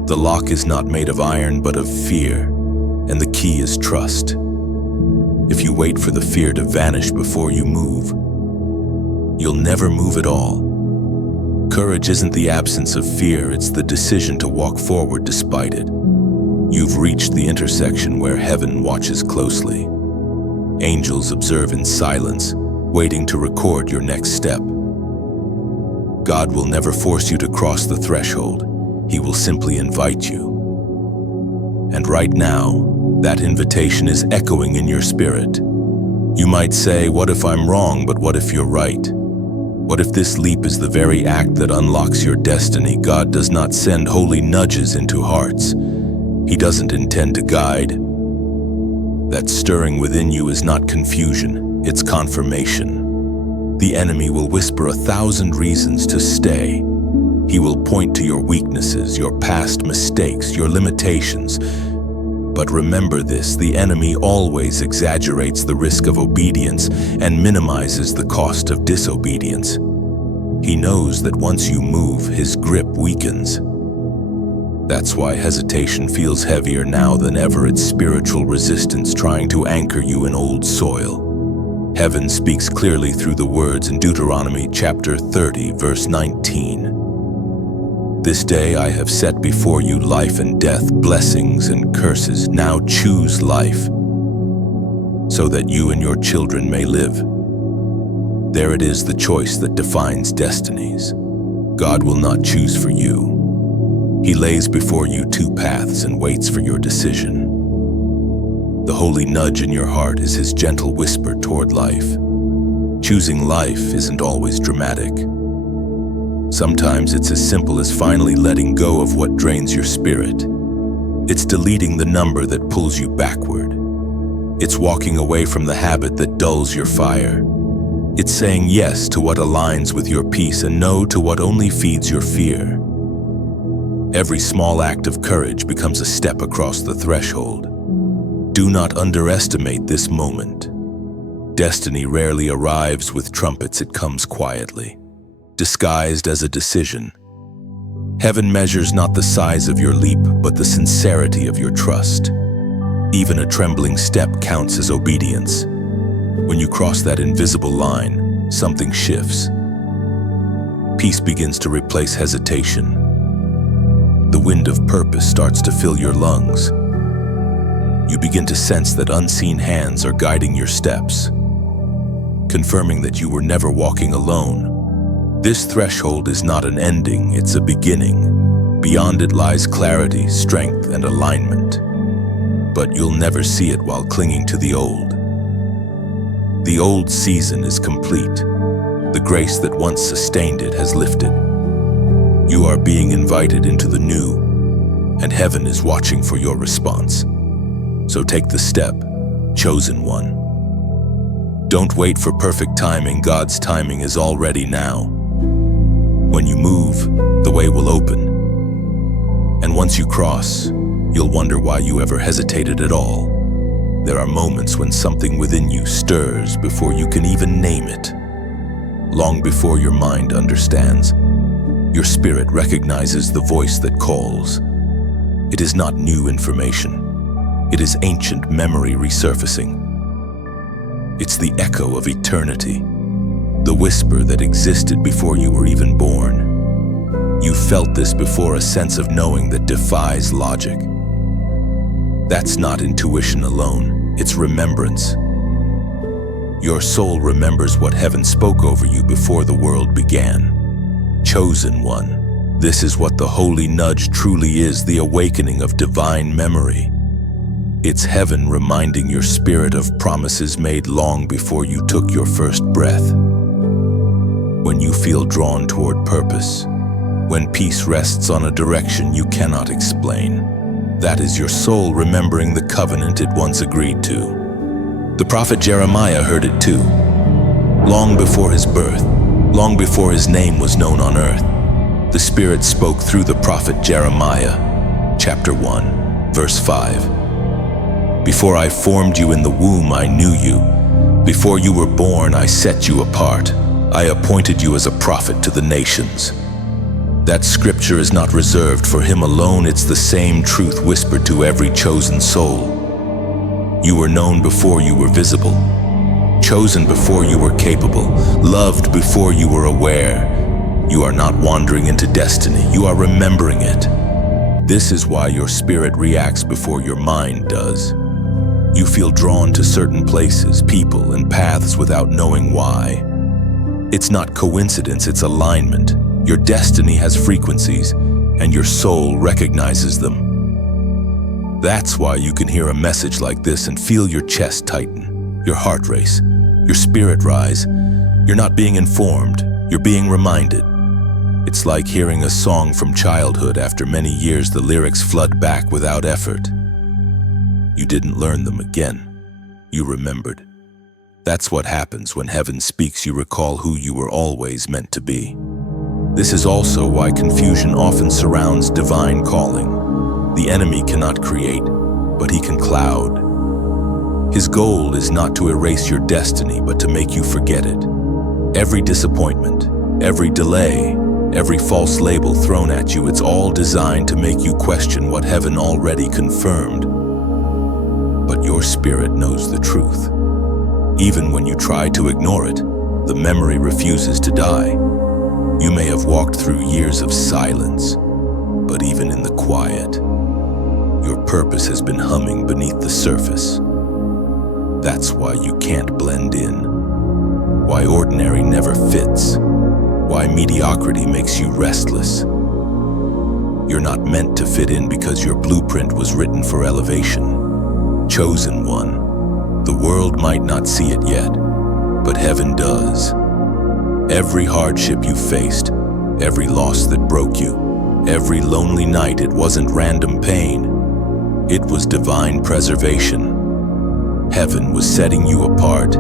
The lock is not made of iron, but of fear, and the key is trust. If you wait for the fear to vanish before you move, you'll never move at all. Courage isn't the absence of fear, it's the decision to walk forward despite it. You've reached the intersection where heaven watches closely. Angels observe in silence, waiting to record your next step. God will never force you to cross the threshold. He will simply invite you. And right now, that invitation is echoing in your spirit. You might say, what if I'm wrong, but what if you're right? What if this leap is the very act that unlocks your destiny? God does not send holy nudges into hearts. He doesn't intend to guide. That stirring within you is not confusion, it's confirmation. The enemy will whisper 1,000 reasons to stay. He will point to your weaknesses, your past mistakes, your limitations. But remember this, the enemy always exaggerates the risk of obedience and minimizes the cost of disobedience. He knows that once you move, his grip weakens. That's why hesitation feels heavier now than ever. It's spiritual resistance trying to anchor you in old soil. Heaven speaks clearly through the words in Deuteronomy chapter 30, verse 19. This day I have set before you life and death, blessings and curses. Now choose life, so that you and your children may live. There it is, the choice that defines destinies. God will not choose for you. He lays before you two paths and waits for your decision. The holy nudge in your heart is his gentle whisper toward life. Choosing life isn't always dramatic. Sometimes it's as simple as finally letting go of what drains your spirit. It's deleting the number that pulls you backward. It's walking away from the habit that dulls your fire. It's saying yes to what aligns with your peace and no to what only feeds your fear. Every small act of courage becomes a step across the threshold. Do not underestimate this moment. Destiny rarely arrives with trumpets, it comes quietly, disguised as a decision. Heaven measures not the size of your leap, but the sincerity of your trust. Even a trembling step counts as obedience. When you cross that invisible line, something shifts. Peace begins to replace hesitation. The wind of purpose starts to fill your lungs. You begin to sense that unseen hands are guiding your steps, confirming that you were never walking alone. This threshold is not an ending, it's a beginning. Beyond it lies clarity, strength, and alignment. But you'll never see it while clinging to the old. The old season is complete. The grace that once sustained it has lifted. You are being invited into the new, and heaven is watching for your response. So take the step, chosen one. Don't wait for perfect timing. God's timing is already now. When you move, the way will open. And once you cross, you'll wonder why you ever hesitated at all. There are moments when something within you stirs before you can even name it. Long before your mind understands, your spirit recognizes the voice that calls. It is not new information. It is ancient memory resurfacing. It's the echo of eternity, the whisper that existed before you were even born. You felt this before, a sense of knowing that defies logic. That's not intuition alone, it's remembrance. Your soul remembers what heaven spoke over you before the world began. Chosen one. This is what the holy nudge truly is, the awakening of divine memory. It's heaven reminding your spirit of promises made long before you took your first breath. When you feel drawn toward purpose, when peace rests on a direction you cannot explain, that is your soul remembering the covenant it once agreed to. The prophet Jeremiah heard it too. Long before his birth, long before his name was known on earth, the Spirit spoke through the prophet Jeremiah, chapter 1, verse 5. Before I formed you in the womb, I knew you. Before you were born, I set you apart. I appointed you as a prophet to the nations. That scripture is not reserved for him alone, it's the same truth whispered to every chosen soul. You were known before you were visible, chosen before you were capable, loved before you were aware. You are not wandering into destiny, you are remembering it. This is why your spirit reacts before your mind does. You feel drawn to certain places, people, and paths without knowing why. It's not coincidence, it's alignment. Your destiny has frequencies, and your soul recognizes them. That's why you can hear a message like this and feel your chest tighten, your heart race, your spirit rise. You're not being informed, you're being reminded. It's like hearing a song from childhood. After many years, the lyrics flood back without effort. You didn't learn them again, you remembered. That's what happens when heaven speaks. You recall who you were always meant to be. This is also why confusion often surrounds divine calling. The enemy cannot create, but he can cloud. His goal is not to erase your destiny, but to make you forget it. Every disappointment, every delay, every false label thrown at you, it's all designed to make you question what heaven already confirmed. But your spirit knows the truth. Even when you try to ignore it, the memory refuses to die. You may have walked through years of silence, but even in the quiet, your purpose has been humming beneath the surface. That's why you can't blend in, why ordinary never fits, why mediocrity makes you restless. You're not meant to fit in because your blueprint was written for elevation. Chosen one. The world might not see it yet, but heaven does. Every hardship you faced, every loss that broke you, every lonely night, it wasn't random pain. It was divine preservation. Heaven was setting you apart,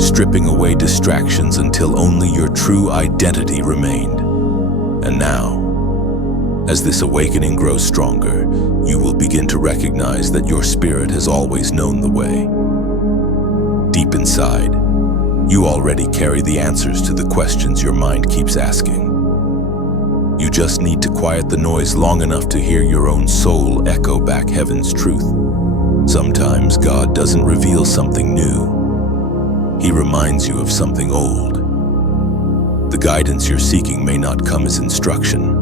stripping away distractions until only your true identity remained. And now, as this awakening grows stronger, you will begin to recognize that your spirit has always known the way. Deep inside, you already carry the answers to the questions your mind keeps asking. You just need to quiet the noise long enough to hear your own soul echo back heaven's truth. Sometimes God doesn't reveal something new. He reminds you of something old. The guidance you're seeking may not come as instruction,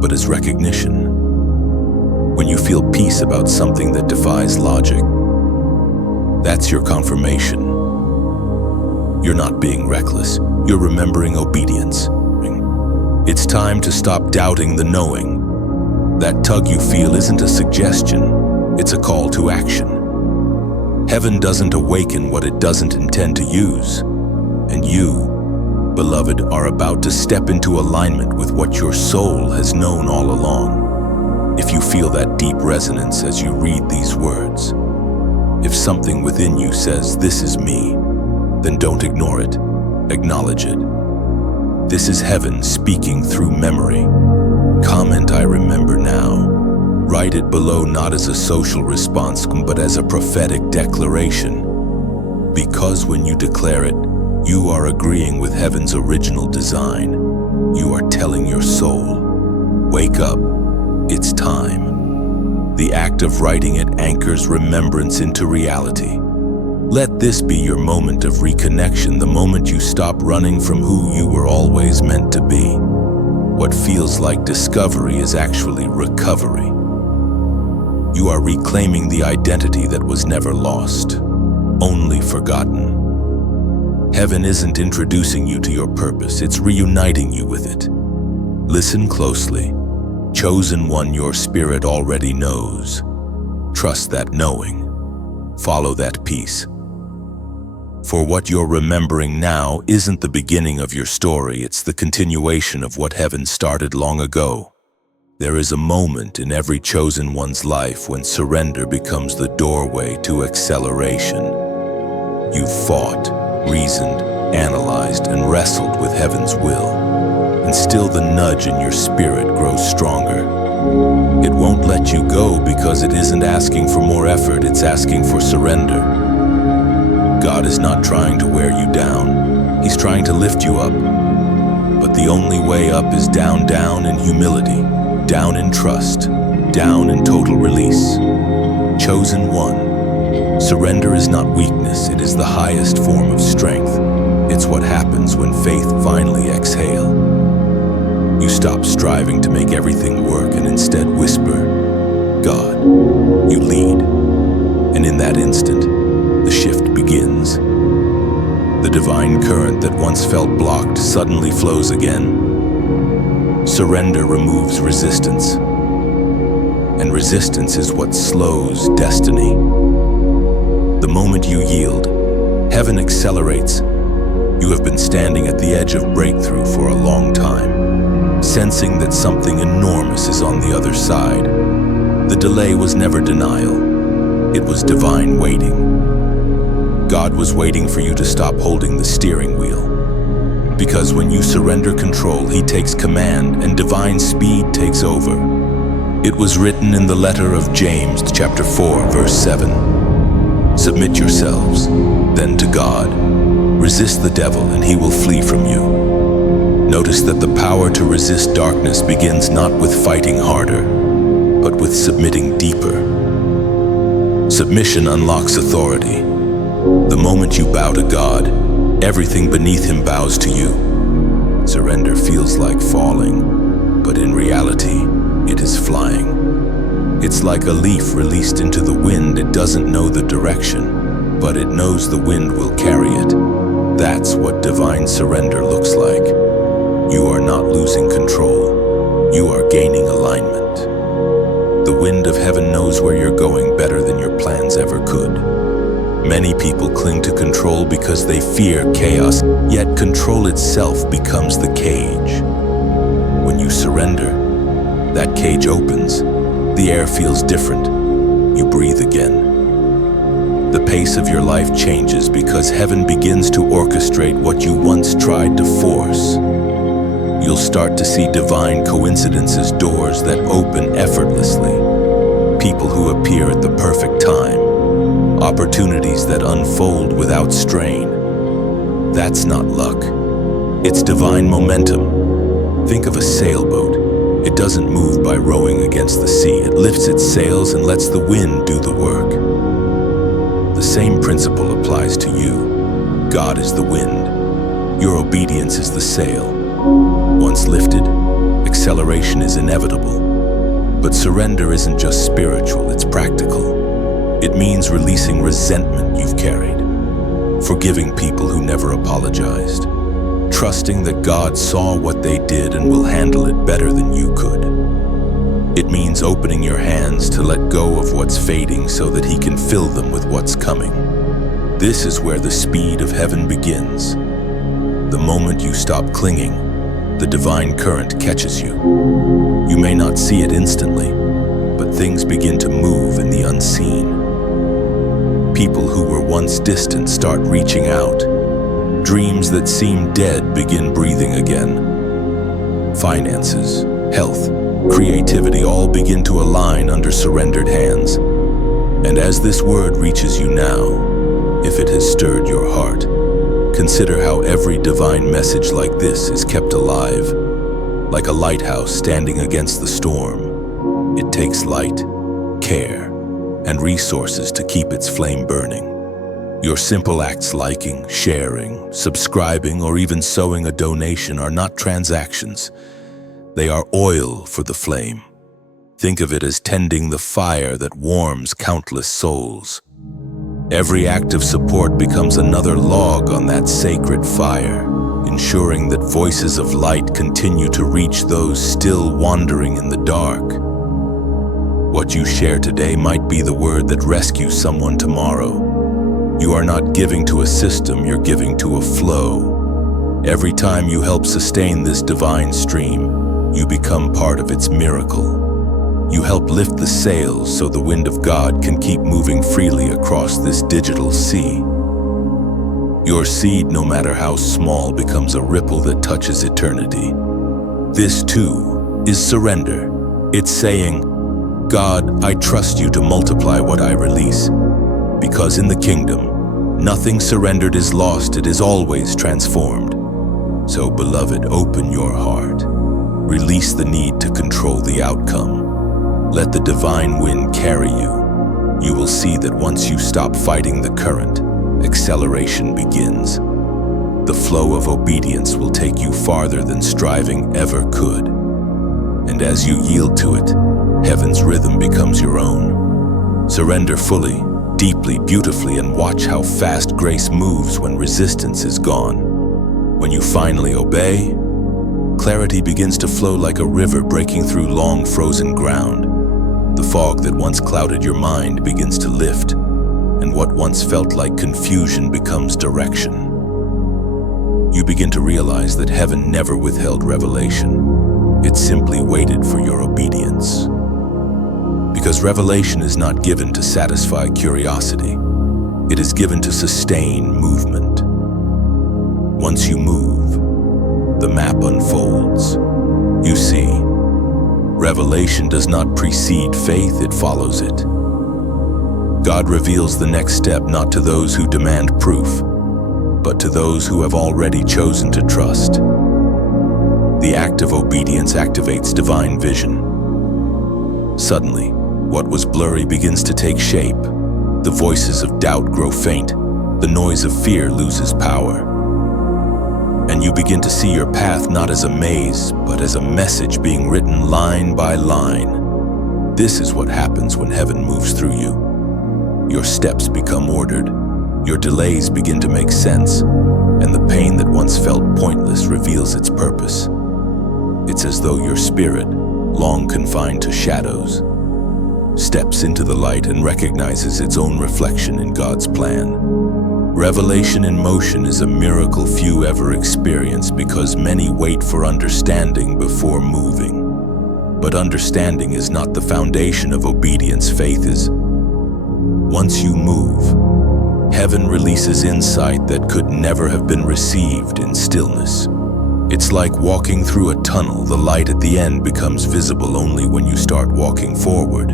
but as recognition. When you feel peace about something that defies logic, that's your confirmation. You're not being reckless, you're remembering obedience. It's time to stop doubting the knowing. That tug you feel isn't a suggestion, it's a call to action. Heaven doesn't awaken what it doesn't intend to use, and you, beloved, are about to step into alignment with what your soul has known all along. If you feel that deep resonance as you read these words, if something within you says, "This is me," then don't ignore it, acknowledge it. This is heaven speaking through memory. Comment, "I remember now." Write it below not as a social response, but as a prophetic declaration. Because when you declare it, you are agreeing with heaven's original design. You are telling your soul, "Wake up, it's time." The act of writing it anchors remembrance into reality. Let this be your moment of reconnection, the moment you stop running from who you were always meant to be. What feels like discovery is actually recovery. You are reclaiming the identity that was never lost, only forgotten. Heaven isn't introducing you to your purpose, it's reuniting you with it. Listen closely. Chosen one, your spirit already knows. Trust that knowing. Follow that peace. For what you're remembering now isn't the beginning of your story, it's the continuation of what heaven started long ago. There is a moment in every chosen one's life when surrender becomes the doorway to acceleration. You've fought, reasoned, analyzed, and wrestled with heaven's will, and still the nudge in your spirit grows stronger. It won't let you go because it isn't asking for more effort, it's asking for surrender. God is not trying to wear you down, He's trying to lift you up. But the only way up is down, down in humility, down in trust, down in total release. Chosen one, surrender is not weakness, it is the highest form of strength. It's what happens when faith finally exhales. You stop striving to make everything work and instead whisper, "God." You lead, and in that instant, the shift begins. The divine current that once felt blocked suddenly flows again. Surrender removes resistance, and resistance is what slows destiny. The moment you yield, heaven accelerates. You have been standing at the edge of breakthrough for a long time, sensing that something enormous is on the other side. The delay was never denial, it was divine waiting. God was waiting for you to stop holding the steering wheel. Because when you surrender control, He takes command and divine speed takes over. It was written in the letter of James, chapter 4, verse 7. Submit yourselves, then to God. Resist the devil and he will flee from you. Notice that the power to resist darkness begins not with fighting harder, but with submitting deeper. Submission unlocks authority. The moment you bow to God, everything beneath Him bows to you. Surrender feels like falling, but in reality, it is flying. It's like a leaf released into the wind. It doesn't know the direction, but it knows the wind will carry it. That's what divine surrender looks like. You are not losing control. You are gaining alignment. The wind of heaven knows where you're going better than your plans ever could. Many people cling to control because they fear chaos, yet control itself becomes the cage. When you surrender, that cage opens. The air feels different. You breathe again. The pace of your life changes because heaven begins to orchestrate what you once tried to force. You'll start to see divine coincidences, doors that open effortlessly, people who appear at the perfect time, opportunities that unfold without strain. That's not luck. It's divine momentum. Think of a sailboat. It doesn't move by rowing against the sea. It lifts its sails and lets the wind do the work. The same principle applies to you. God is the wind. Your obedience is the sail. Once lifted, acceleration is inevitable. But surrender isn't just spiritual, it's practical. It means releasing resentment you've carried, forgiving people who never apologized, trusting that God saw what they did and will handle it better than you could. It means opening your hands to let go of what's fading so that He can fill them with what's coming. This is where the speed of heaven begins. The moment you stop clinging, the divine current catches you. You may not see it instantly, but things begin to move in the unseen. People who were once distant start reaching out. Dreams that seemed dead begin breathing again. Finances, health, creativity all begin to align under surrendered hands. And as this word reaches you now, if it has stirred your heart, consider how every divine message like this is kept alive. Like a lighthouse standing against the storm, it takes light, care, and resources to keep its flame burning. Your simple acts liking, sharing, subscribing, or even sowing a donation are not transactions. They are oil for the flame. Think of it as tending the fire that warms countless souls. Every act of support becomes another log on that sacred fire, ensuring that voices of light continue to reach those still wandering in the dark. What you share today might be the word that rescues someone tomorrow. You are not giving to a system, you're giving to a flow. Every time you help sustain this divine stream, you become part of its miracle. You help lift the sails so the wind of God can keep moving freely across this digital sea. Your seed, no matter how small, becomes a ripple that touches eternity. This too is surrender. It's saying, God, I trust you to multiply what I release. Because in the kingdom, nothing surrendered is lost, it is always transformed. So, beloved, open your heart. Release the need to control the outcome. Let the divine wind carry you. You will see that once you stop fighting the current, acceleration begins. The flow of obedience will take you farther than striving ever could. And as you yield to it, heaven's rhythm becomes your own. Surrender fully, deeply, beautifully, and watch how fast grace moves when resistance is gone. When you finally obey, clarity begins to flow like a river breaking through long frozen ground. The fog that once clouded your mind begins to lift, and what once felt like confusion becomes direction. You begin to realize that heaven never withheld revelation. It simply waited for your obedience. Because revelation is not given to satisfy curiosity. It is given to sustain movement. Once you move, the map unfolds. You see, revelation does not precede faith, it follows it. God reveals the next step not to those who demand proof, but to those who have already chosen to trust. The act of obedience activates divine vision. Suddenly, what was blurry begins to take shape. The voices of doubt grow faint. The noise of fear loses power. And you begin to see your path not as a maze, but as a message being written line by line. This is what happens when heaven moves through you. Your steps become ordered, your delays begin to make sense, and the pain that once felt pointless reveals its purpose. It's as though your spirit, long confined to shadows, steps into the light and recognizes its own reflection in God's plan. Revelation in motion is a miracle few ever experience because many wait for understanding before moving. But understanding is not the foundation of obedience, faith is. Once you move, heaven releases insight that could never have been received in stillness. It's like walking through a tunnel. The light at the end becomes visible only when you start walking forward.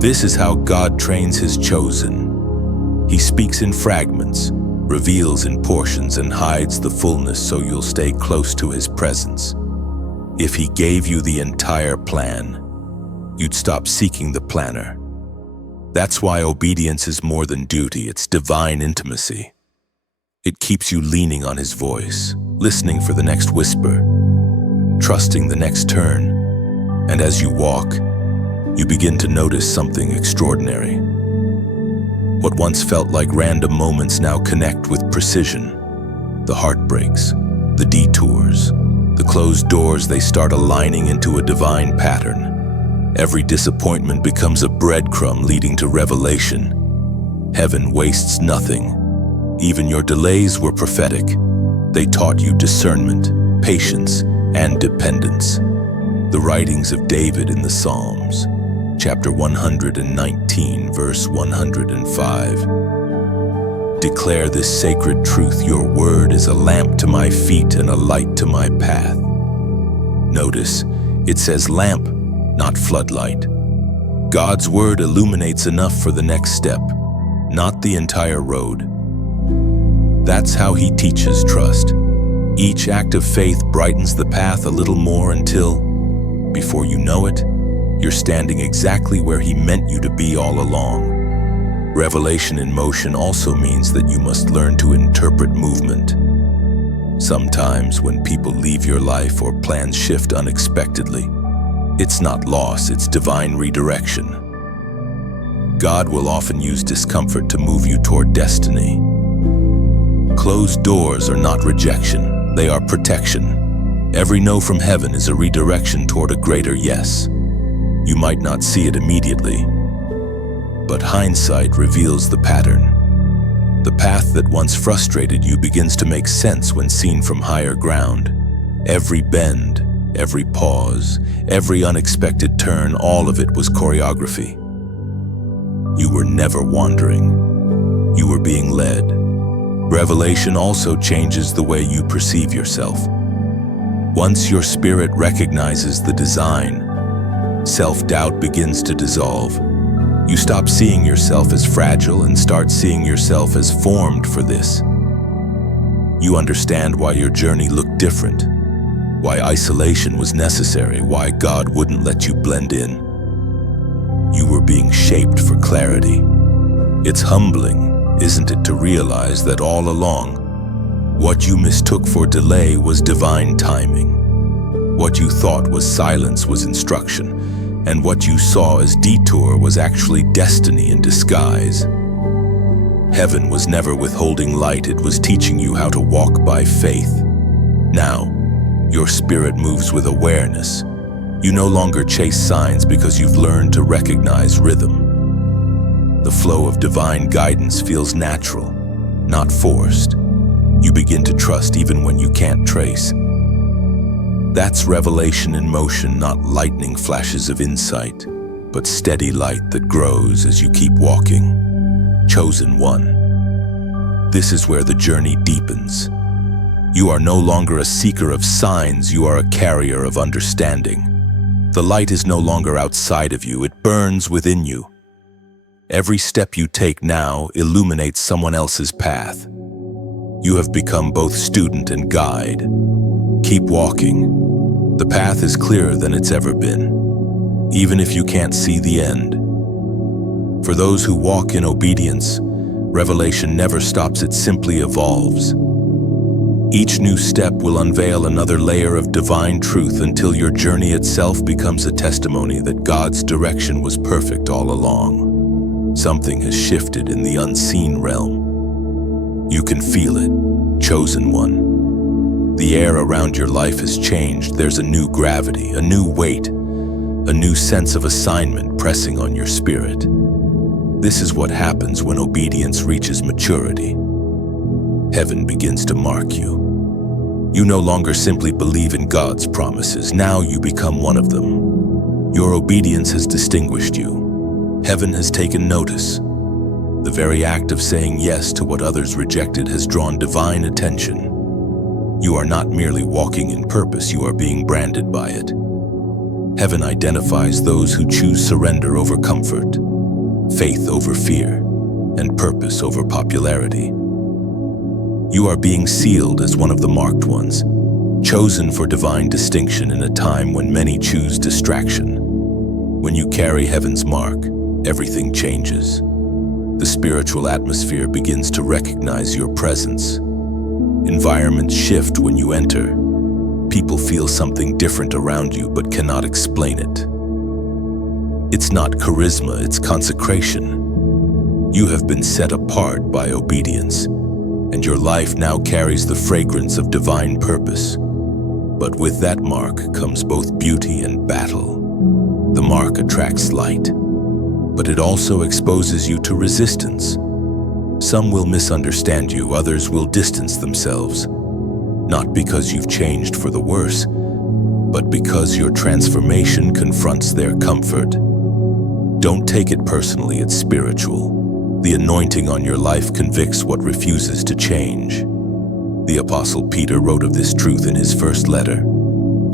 This is how God trains His chosen. He speaks in fragments, reveals in portions, and hides the fullness so you'll stay close to His presence. If He gave you the entire plan, you'd stop seeking the planner. That's why obedience is more than duty, it's divine intimacy. It keeps you leaning on his voice, listening for the next whisper, trusting the next turn. And as you walk, you begin to notice something extraordinary. What once felt like random moments now connect with precision. The heartbreaks, the detours, the closed doors, they start aligning into a divine pattern. Every disappointment becomes a breadcrumb leading to revelation. Heaven wastes nothing. Even your delays were prophetic. They taught you discernment, patience, and dependence. The writings of David in the Psalms, chapter 119, verse 105. Declare this sacred truth, your word is a lamp to my feet and a light to my path. Notice, it says lamp, not floodlight. God's word illuminates enough for the next step, not the entire road. That's how he teaches trust. Each act of faith brightens the path a little more until, before you know it, you're standing exactly where he meant you to be all along. Revelation in motion also means that you must learn to interpret movement. Sometimes when people leave your life or plans shift unexpectedly, it's not loss, it's divine redirection. God will often use discomfort to move you toward destiny. Closed doors are not rejection, they are protection. Every no from heaven is a redirection toward a greater yes. You might not see it immediately, but hindsight reveals the pattern. The path that once frustrated you begins to make sense when seen from higher ground. Every bend, every pause, every unexpected turn, all of it was choreography. You were never wandering. You were being led. Revelation also changes the way you perceive yourself. Once your spirit recognizes the design, self-doubt begins to dissolve. You stop seeing yourself as fragile and start seeing yourself as formed for this. You understand why your journey looked different, why isolation was necessary, why God wouldn't let you blend in. You were being shaped for clarity. It's humbling, isn't it, to realize that all along, what you mistook for delay was divine timing. What you thought was silence was instruction, and what you saw as detour was actually destiny in disguise. Heaven was never withholding light, it was teaching you how to walk by faith. Now, your spirit moves with awareness. You no longer chase signs because you've learned to recognize rhythm. The flow of divine guidance feels natural, not forced. You begin to trust even when you can't trace. That's revelation in motion, not lightning flashes of insight, but steady light that grows as you keep walking. Chosen one. This is where the journey deepens. You are no longer a seeker of signs, you are a carrier of understanding. The light is no longer outside of you, it burns within you. Every step you take now illuminates someone else's path. You have become both student and guide. Keep walking. The path is clearer than it's ever been, even if you can't see the end. For those who walk in obedience, revelation never stops, it simply evolves. Each new step will unveil another layer of divine truth until your journey itself becomes a testimony that God's direction was perfect all along. Something has shifted in the unseen realm. You can feel it, chosen one. The air around your life has changed. There's a new gravity, a new weight, a new sense of assignment pressing on your spirit. This is what happens when obedience reaches maturity. Heaven begins to mark you. You no longer simply believe in God's promises. Now you become one of them. Your obedience has distinguished you. Heaven has taken notice. The very act of saying yes to what others rejected has drawn divine attention. You are not merely walking in purpose, you are being branded by it. Heaven identifies those who choose surrender over comfort, faith over fear, and purpose over popularity. You are being sealed as one of the marked ones, chosen for divine distinction in a time when many choose distraction. When you carry heaven's mark, everything changes. The spiritual atmosphere begins to recognize your presence. Environments shift when you enter. People feel something different around you but cannot explain it. It's not charisma, it's consecration. You have been set apart by obedience, and your life now carries the fragrance of divine purpose. But with that mark comes both beauty and battle. The mark attracts light, but it also exposes you to resistance. Some will misunderstand you, others will distance themselves, not because you've changed for the worse, but because your transformation confronts their comfort. Don't take it personally, it's spiritual. The anointing on your life convicts what refuses to change. The Apostle Peter wrote of this truth in his first letter,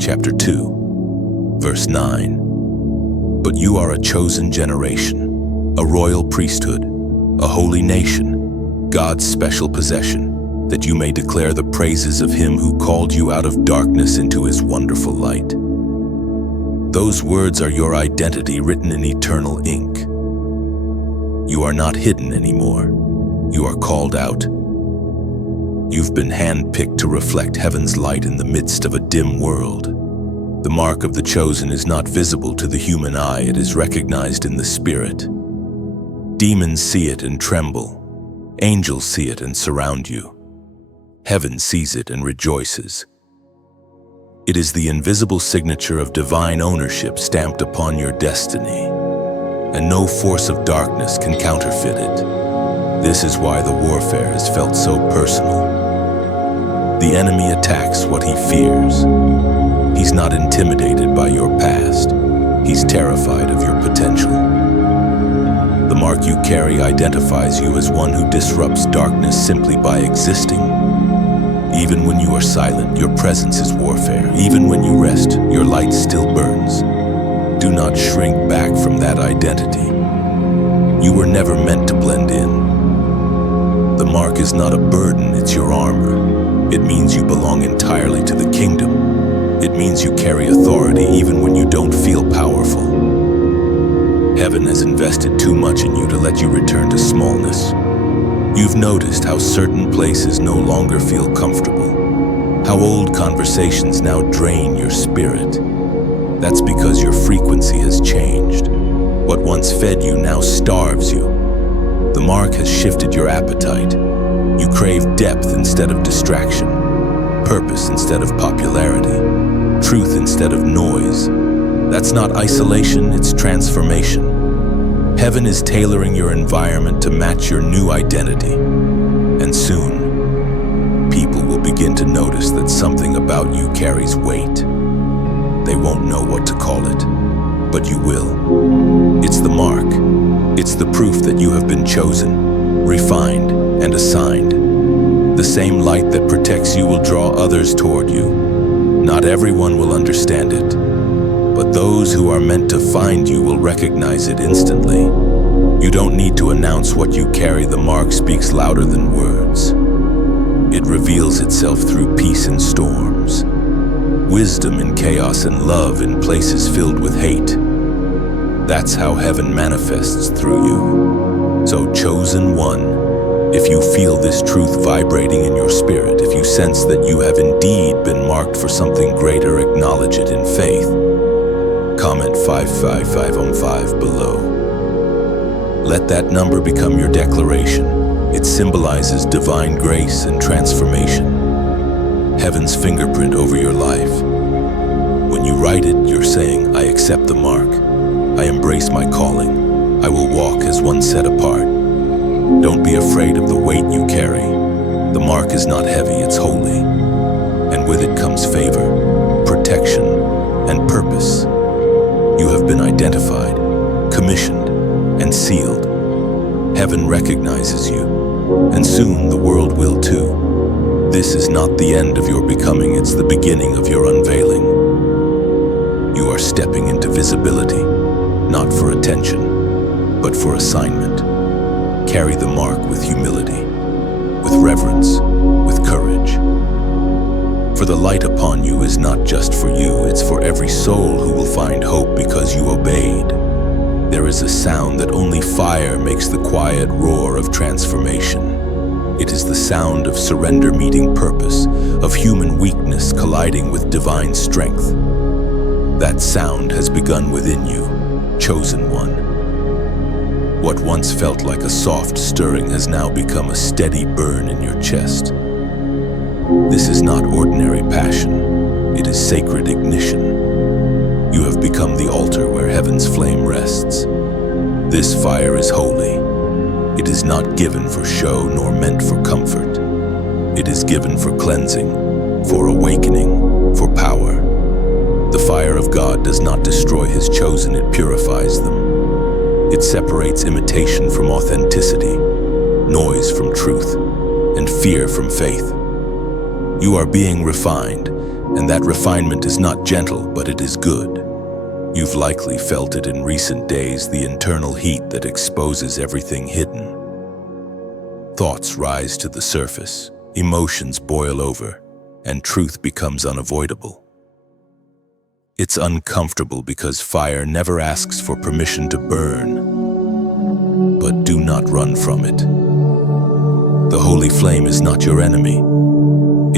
chapter 2, verse 9. But you are a chosen generation, a royal priesthood, a holy nation, God's special possession, that you may declare the praises of Him who called you out of darkness into His wonderful light. Those words are your identity written in eternal ink. You are not hidden anymore. You are called out. You've been handpicked to reflect heaven's light in the midst of a dim world. The mark of the chosen is not visible to the human eye, it is recognized in the Spirit. Demons see it and tremble. Angels see it and surround you. Heaven sees it and rejoices. It is the invisible signature of divine ownership stamped upon your destiny, and no force of darkness can counterfeit it. This is why the warfare is felt so personal. The enemy attacks what he fears. He's not intimidated by your past. He's terrified of your potential. The mark you carry identifies you as one who disrupts darkness simply by existing. Even when you are silent, your presence is warfare. Even when you rest, your light still burns. Do not shrink back from that identity. You were never meant to blend in. The mark is not a burden, it's your armor. It means you belong entirely to the kingdom. It means you carry authority even when you don't feel powerful. Heaven has invested too much in you to let you return to smallness. You've noticed how certain places no longer feel comfortable, how old conversations now drain your spirit. That's because your frequency has changed. What once fed you now starves you. The mark has shifted your appetite. You crave depth instead of distraction, purpose instead of popularity, truth instead of noise. That's not isolation, it's transformation. Heaven is tailoring your environment to match your new identity. And soon, people will begin to notice that something about you carries weight. They won't know what to call it, but you will. It's the mark. It's the proof that you have been chosen, refined, and assigned. The same light that protects you will draw others toward you. Not everyone will understand it, but those who are meant to find you will recognize it instantly. You don't need to announce what you carry. The mark speaks louder than words. It reveals itself through peace in storms, wisdom in chaos, and love in places filled with hate. That's how heaven manifests through you. So, chosen one, if you feel this truth vibrating in your spirit, if you sense that you have indeed been marked for something greater, acknowledge it in faith. Comment 555 on 5 below. Let that number become your declaration. It symbolizes divine grace and transformation, heaven's fingerprint over your life. When you write it, you're saying, I accept the mark. I embrace my calling. I will walk as one set apart. Don't be afraid of the weight you carry. The mark is not heavy, it's holy. And with it comes favor, protection, and purpose. You have been identified, commissioned, and sealed. Heaven recognizes you, and soon the world will too. This is not the end of your becoming, it's the beginning of your unveiling. You are stepping into visibility, not for attention, but for assignment. Carry the mark with humility, with reverence, with courage. For the light upon you is not just for you, it's for every soul who will find hope because you obeyed. There is a sound that only fire makes, the quiet roar of transformation. It is the sound of surrender meeting purpose, of human weakness colliding with divine strength. That sound has begun within you, chosen one. What once felt like a soft stirring has now become a steady burn in your chest. This is not ordinary passion, it is sacred ignition. You have become the altar where heaven's flame rests. This fire is holy. It is not given for show nor meant for comfort. It is given for cleansing, for awakening, for power. The fire of God does not destroy His chosen, it purifies them. It separates imitation from authenticity, noise from truth, and fear from faith. You are being refined, and that refinement is not gentle, but it is good. You've likely felt it in recent days, the internal heat that exposes everything hidden. Thoughts rise to the surface, emotions boil over, and truth becomes unavoidable. It's uncomfortable because fire never asks for permission to burn. But do not run from it. The holy flame is not your enemy.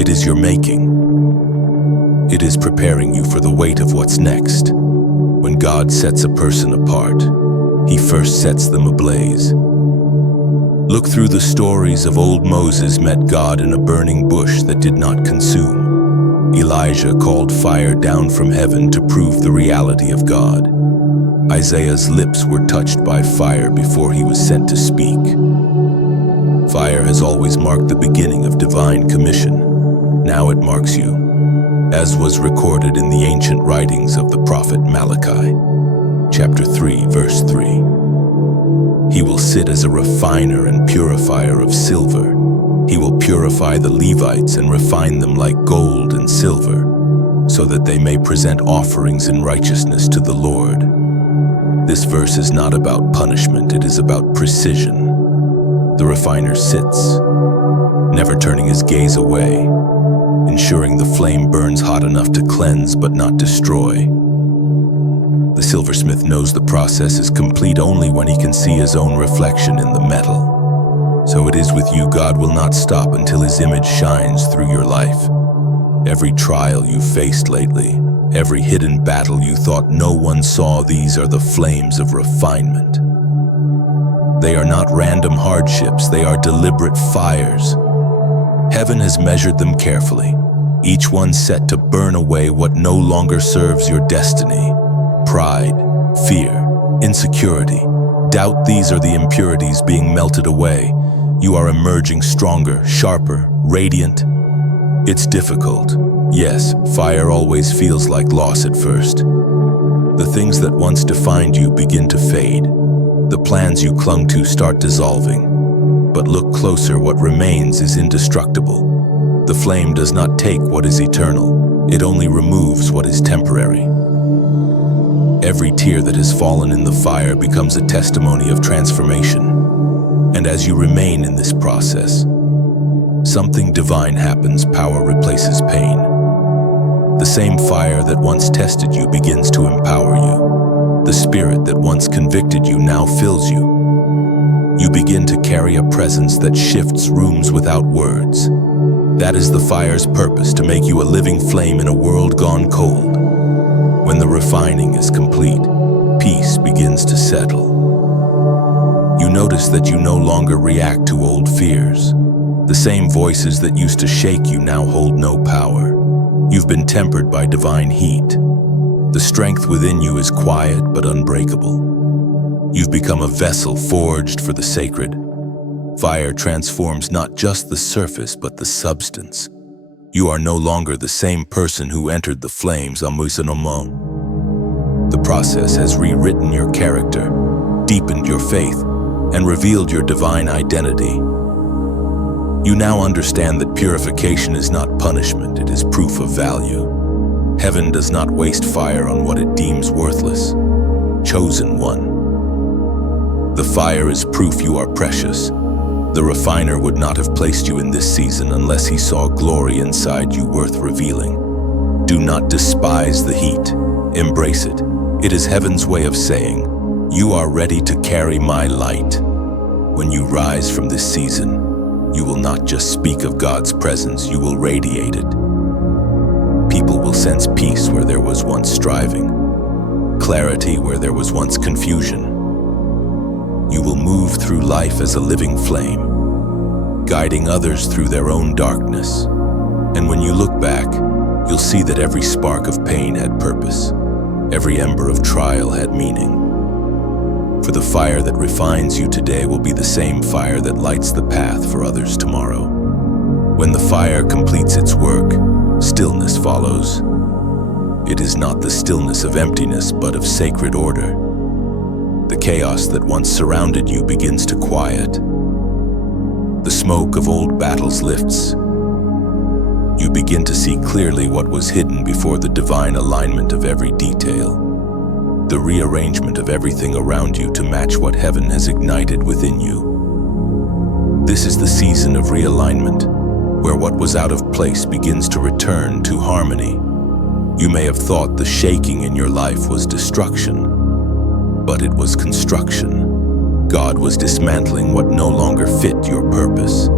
It is your making. It is preparing you for the weight of what's next. When God sets a person apart, He first sets them ablaze. Look through the stories of old Moses met God in a burning bush that did not consume. Elijah called fire down from heaven to prove the reality of God. Isaiah's lips were touched by fire before he was sent to speak. Fire has always marked the beginning of divine commission. Now it marks you, as was recorded in the ancient writings of the prophet Malachi, chapter 3, verse 3. He will sit as a refiner and purifier of silver. He will purify the Levites and refine them like gold and silver, so that they may present offerings in righteousness to the Lord. This verse is not about punishment, it is about precision. The refiner sits, never turning his gaze away, ensuring the flame burns hot enough to cleanse but not destroy. The silversmith knows the process is complete only when he can see his own reflection in the metal. So it is with you. God will not stop until His image shines through your life. Every trial you faced lately, every hidden battle you thought no one saw, these are the flames of refinement. They are not random hardships, they are deliberate fires. Heaven has measured them carefully, each one set to burn away what no longer serves your destiny. Pride, fear, insecurity, doubt, these are the impurities being melted away. You are emerging stronger, sharper, radiant. It's difficult. Yes, fire always feels like loss at first. The things that once defined you begin to fade. The plans you clung to start dissolving. But look closer, what remains is indestructible. The flame does not take what is eternal. It only removes what is temporary. Every tear that has fallen in the fire becomes a testimony of transformation. And as you remain in this process, something divine happens. Power replaces pain. The same fire that once tested you begins to empower you. The spirit that once convicted you now fills you. You begin to carry a presence that shifts rooms without words. That is the fire's purpose, to make you a living flame in a world gone cold. When the refining is complete, peace begins to settle. You notice that you no longer react to old fears. The same voices that used to shake you now hold no power. You've been tempered by divine heat. The strength within you is quiet but unbreakable. You've become a vessel forged for the sacred. Fire transforms not just the surface but the substance. You are no longer the same person who entered the flames. The process has rewritten your character, deepened your faith, and revealed your divine identity. You now understand that purification is not punishment, it is proof of value. Heaven does not waste fire on what it deems worthless. Chosen one. The fire is proof you are precious. The refiner would not have placed you in this season unless he saw glory inside you worth revealing. Do not despise the heat. Embrace it. It is heaven's way of saying, you are ready to carry my light. When you rise from this season, You will not just speak of God's presence, you will radiate it. People will sense peace where there was once striving, clarity where there was once confusion. You will move through life as a living flame, guiding others through their own darkness. And when you look back, you'll see that every spark of pain had purpose, every ember of trial had meaning. For the fire that refines you today will be the same fire that lights the path for others tomorrow. When the fire completes its work, stillness follows. It is not the stillness of emptiness, but of sacred order. The chaos that once surrounded you begins to quiet. The smoke of old battles lifts. You begin to see clearly what was hidden before the divine alignment of every detail, the rearrangement of everything around you to match what heaven has ignited within you. This is the season of realignment, where what was out of place begins to return to harmony. You may have thought the shaking in your life was destruction, but it was construction. God was dismantling what no longer fit your purpose.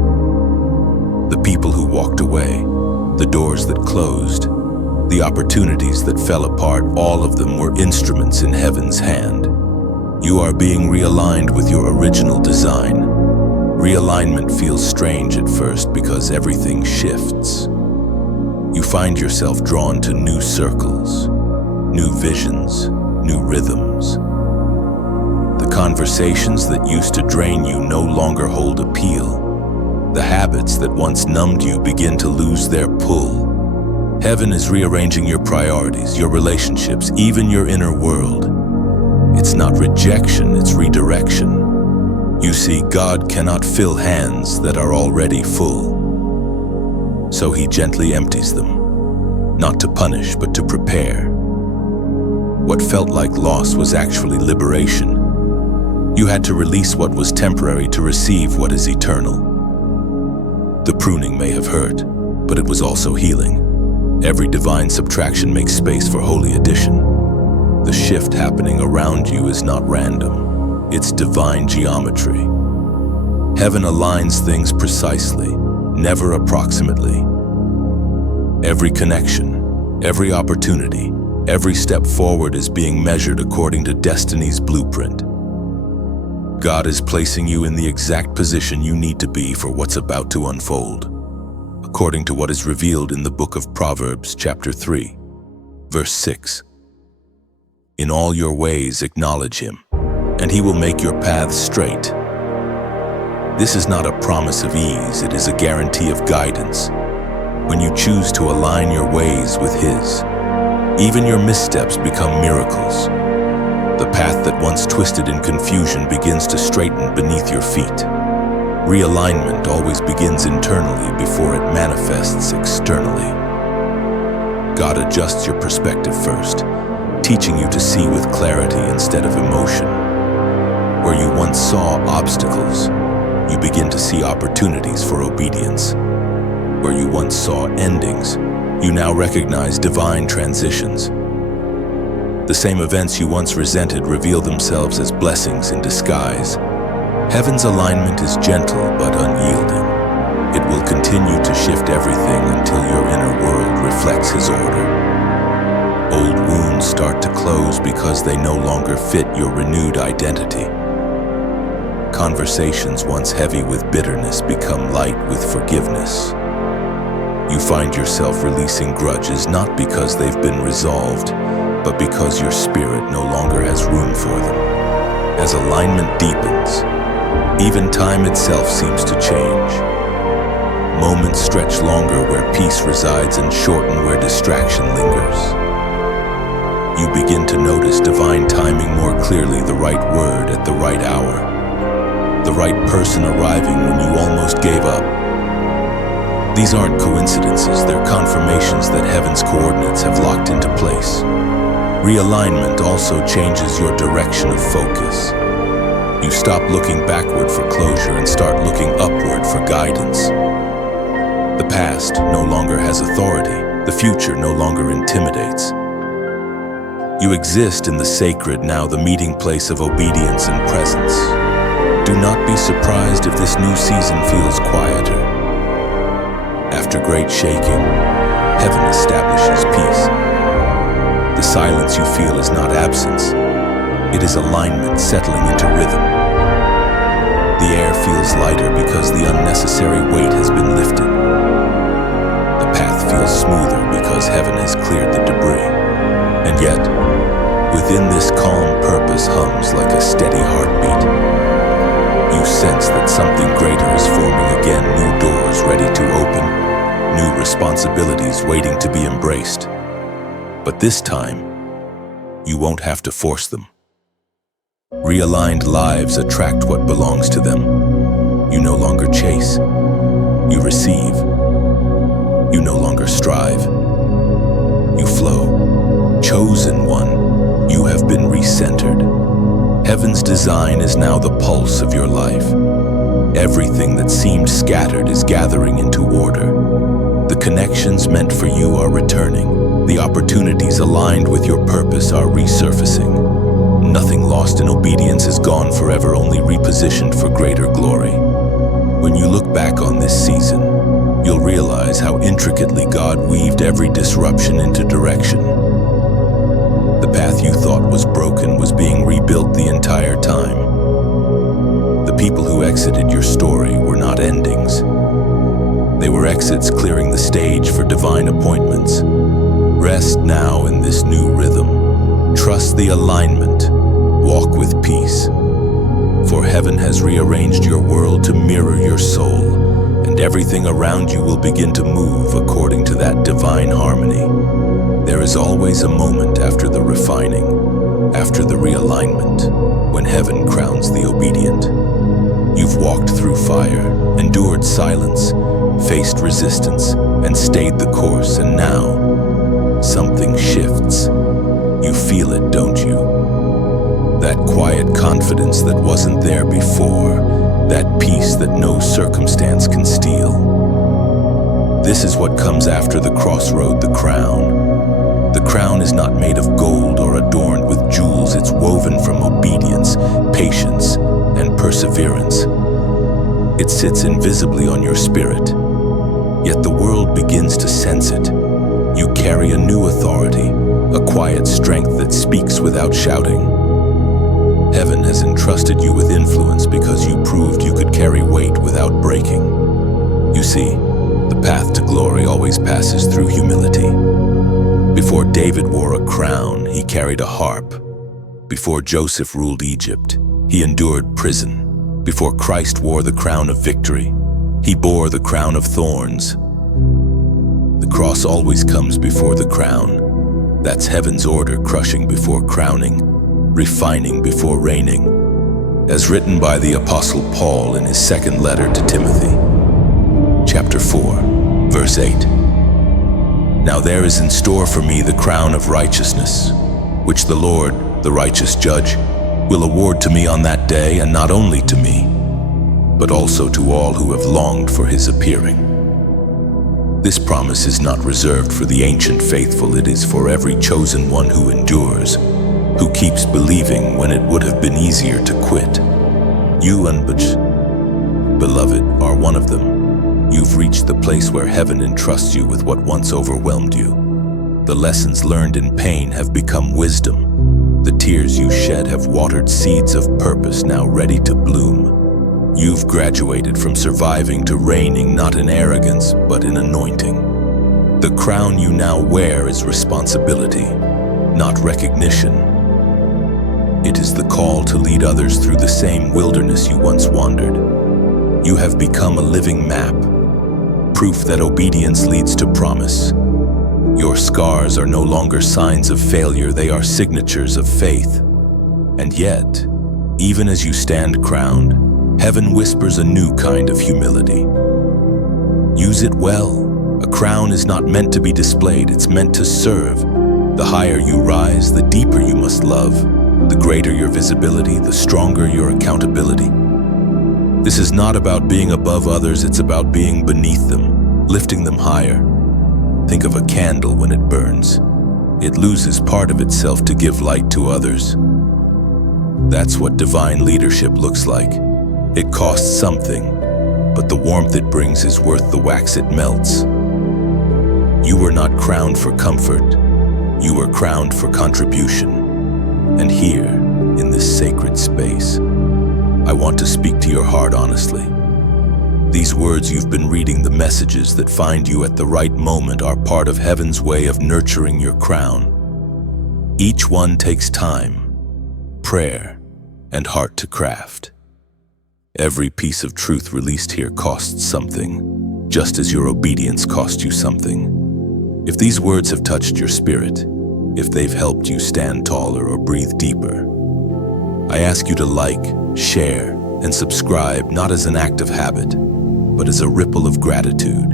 The people who walked away, the doors that closed, the opportunities that fell apart, all of them were instruments in heaven's hand. You are being realigned with your original design. Realignment feels strange at first because everything shifts. You find yourself drawn to new circles, new visions, new rhythms. The conversations that used to drain you no longer hold appeal. The habits that once numbed you begin to lose their pull. Heaven is rearranging your priorities, your relationships, even your inner world. It's not rejection, it's redirection. You see, God cannot fill hands that are already full. So he gently empties them, not to punish, but to prepare. What felt like loss was actually liberation. You had to release what was temporary to receive what is eternal. The pruning may have hurt, but it was also healing. Every divine subtraction makes space for holy addition. The shift happening around you is not random. It's divine geometry. Heaven aligns things precisely, never approximately. Every connection, every opportunity, every step forward is being measured according to destiny's blueprint. God is placing you in the exact position you need to be for what's about to unfold, according to what is revealed in the book of Proverbs, chapter 3, verse 6. In all your ways acknowledge him, and he will make your paths straight. This is not a promise of ease, it is a guarantee of guidance. When you choose to align your ways with his, even your missteps become miracles. The path that once twisted in confusion begins to straighten beneath your feet. Realignment always begins internally before it manifests externally. God adjusts your perspective first, teaching you to see with clarity instead of emotion. Where you once saw obstacles, you begin to see opportunities for obedience. Where you once saw endings, you now recognize divine transitions. The same events you once resented reveal themselves as blessings in disguise. Heaven's alignment is gentle but unyielding. It will continue to shift everything until your inner world reflects his order. Old wounds start to close because they no longer fit your renewed identity. Conversations once heavy with bitterness become light with forgiveness. You find yourself releasing grudges not because they've been resolved, but because your spirit no longer has room for them. As alignment deepens, even time itself seems to change. Moments stretch longer where peace resides and shorten where distraction lingers. You begin to notice divine timing more clearly, the right word at the right hour, the right person arriving when you almost gave up. These aren't coincidences, they're confirmations that heaven's coordinates have locked into place. Realignment also changes your direction of focus. You stop looking backward for closure and start looking upward for guidance. The past no longer has authority. The future no longer intimidates. You exist in the sacred now, the meeting place of obedience and presence. Do not be surprised if this new season feels quieter. After great shaking, heaven establishes peace. The silence you feel is not absence. It is alignment settling into rhythm. The air feels lighter because the unnecessary weight has been lifted. The path feels smoother because heaven has cleared the debris. And yet, within this calm purpose hums like a steady heartbeat. You sense that something greater is forming again, new doors ready to open, new responsibilities waiting to be embraced. But this time, you won't have to force them. Realigned lives attract what belongs to them. You no longer chase. You receive. You no longer strive. You flow. Chosen one, you have been recentered. Heaven's design is now the pulse of your life. Everything that seemed scattered is gathering into order. The connections meant for you are returning. The opportunities aligned with your purpose are resurfacing. Nothing lost in obedience is gone forever, only repositioned for greater glory. When you look back on this season, you'll realize how intricately God weaved every disruption into direction. The path you thought was broken was being rebuilt the entire time. The people who exited your story were not endings. They were exits clearing the stage for divine appointments. Rest now in this new rhythm. Trust the alignment. Walk with peace. For heaven has rearranged your world to mirror your soul, and everything around you will begin to move according to that divine harmony. There is always a moment after the refining, after the realignment, when heaven crowns the obedient. You've walked through fire, endured silence, faced resistance, and stayed the course, and now something shifts. You feel it, don't you? That quiet confidence that wasn't there before, that peace that no circumstance can steal. This is what comes after the crossroad, the crown. The crown is not made of gold or adorned with jewels. It's woven from obedience, patience, and perseverance. It sits invisibly on your spirit, yet the world begins to sense it. You carry a new authority, a quiet strength that speaks without shouting. Heaven has entrusted you with influence because you proved you could carry weight without breaking. You see, the path to glory always passes through humility. Before David wore a crown, he carried a harp. Before Joseph ruled Egypt, he endured prison. Before Christ wore the crown of victory, he bore the crown of thorns. The cross always comes before the crown. That's heaven's order, crushing before crowning, refining before reigning, as written by the Apostle Paul in his second letter to Timothy, chapter 4, verse 8. Now there is in store for me the crown of righteousness, which the Lord, the righteous judge, will award to me on that day, and not only to me, but also to all who have longed for his appearing. This promise is not reserved for the ancient faithful. It is for every chosen one who endures, who keeps believing when it would have been easier to quit. You, beloved, are one of them. You've reached the place where heaven entrusts you with what once overwhelmed you. The lessons learned in pain have become wisdom. The tears you shed have watered seeds of purpose now ready to bloom. You've graduated from surviving to reigning, not in arrogance, but in anointing. The crown you now wear is responsibility, not recognition. It is the call to lead others through the same wilderness you once wandered. You have become a living map, proof that obedience leads to promise. Your scars are no longer signs of failure, they are signatures of faith. And yet, even as you stand crowned, heaven whispers a new kind of humility. Use it well. A crown is not meant to be displayed, it's meant to serve. The higher you rise, the deeper you must love. The greater your visibility, the stronger your accountability. This is not about being above others, it's about being beneath them, lifting them higher. Think of a candle when it burns. It loses part of itself to give light to others. That's what divine leadership looks like. It costs something, but the warmth it brings is worth the wax it melts. You were not crowned for comfort, you were crowned for contribution. And here, in this sacred space, I want to speak to your heart honestly. These words you've been reading, the messages that find you at the right moment, are part of heaven's way of nurturing your crown. Each one takes time, prayer, and heart to craft. Every piece of truth released here costs something, just as your obedience cost you something. If these words have touched your spirit, if they've helped you stand taller or breathe deeper, I ask you to like, share, and subscribe, not as an act of habit, but as a ripple of gratitude.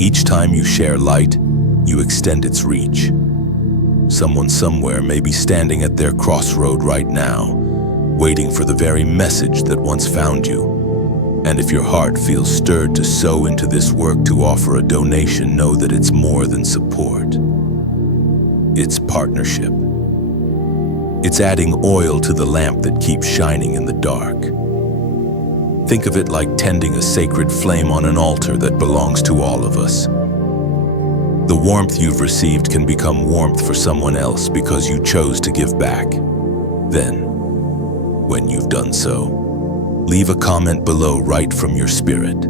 Each time you share light, you extend its reach. Someone somewhere may be standing at their crossroad right now, waiting for the very message that once found you. And if your heart feels stirred to sow into this work, to offer a donation, know that it's more than support. It's partnership. It's adding oil to the lamp that keeps shining in the dark. Think of it like tending a sacred flame on an altar that belongs to all of us. The warmth you've received can become warmth for someone else because you chose to give back. Then, when you've done so, leave a comment below right from your spirit.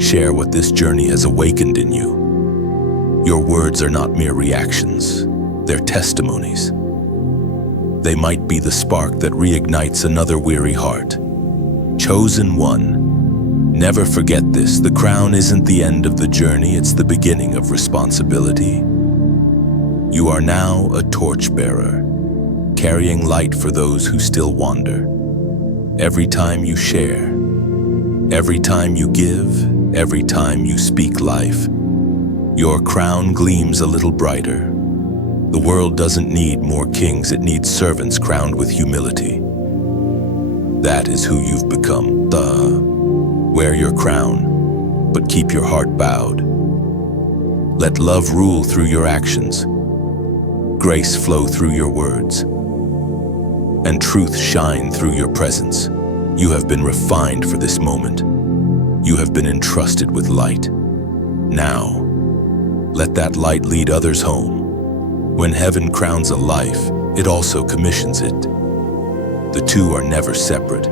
Share what this journey has awakened in you. Your words are not mere reactions, they're testimonies. They might be the spark that reignites another weary heart. Chosen one, never forget this: the crown isn't the end of the journey, it's the beginning of responsibility. You are now a torchbearer, carrying light for those who still wander. Every time you share, every time you give, every time you speak life, your crown gleams a little brighter. The world doesn't need more kings, it needs servants crowned with humility. That is who you've become. Wear your crown, but keep your heart bowed. Let love rule through your actions, grace flow through your words, and truth shine through your presence. You have been refined for this moment. You have been entrusted with light. Now, let that light lead others home. When heaven crowns a life, it also commissions it. The two are never separate.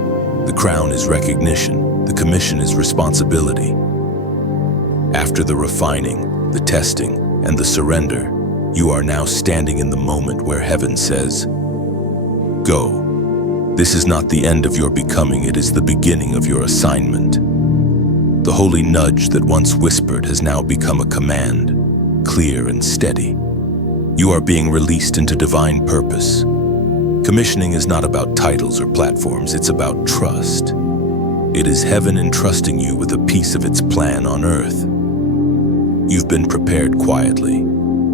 The crown is recognition, the commission is responsibility. After the refining, the testing, and the surrender, you are now standing in the moment where heaven says, "Go." This is not the end of your becoming, it is the beginning of your assignment. The holy nudge that once whispered has now become a command, clear and steady. You are being released into divine purpose. Commissioning is not about titles or platforms, it's about trust. It is heaven entrusting you with a piece of its plan on earth. You've been prepared quietly,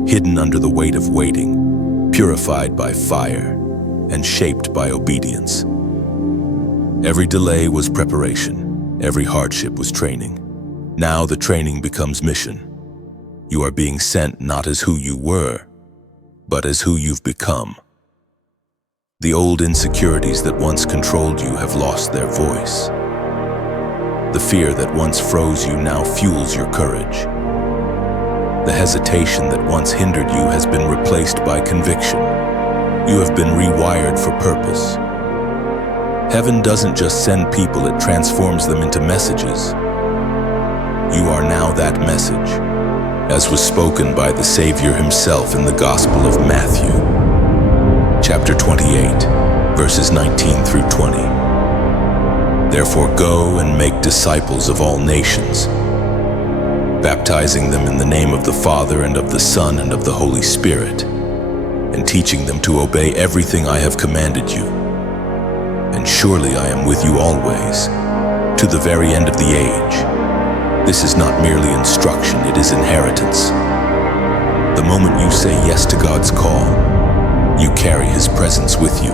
hidden under the weight of waiting, purified by fire, and shaped by obedience. Every delay was preparation, every hardship was training. Now the training becomes mission. You are being sent not as who you were, but as who you've become. The old insecurities that once controlled you have lost their voice. The fear that once froze you now fuels your courage. The hesitation that once hindered you has been replaced by conviction. You have been rewired for purpose. Heaven doesn't just send people, it transforms them into messages. You are now that message, as was spoken by the Savior himself in the Gospel of Matthew, chapter 28, verses 19 through 20. Therefore go and make disciples of all nations, baptizing them in the name of the Father and of the Son and of the Holy Spirit, and teaching them to obey everything I have commanded you. And surely I am with you always, to the very end of the age. This is not merely instruction, it is inheritance. The moment you say yes to God's call, you carry His presence with you.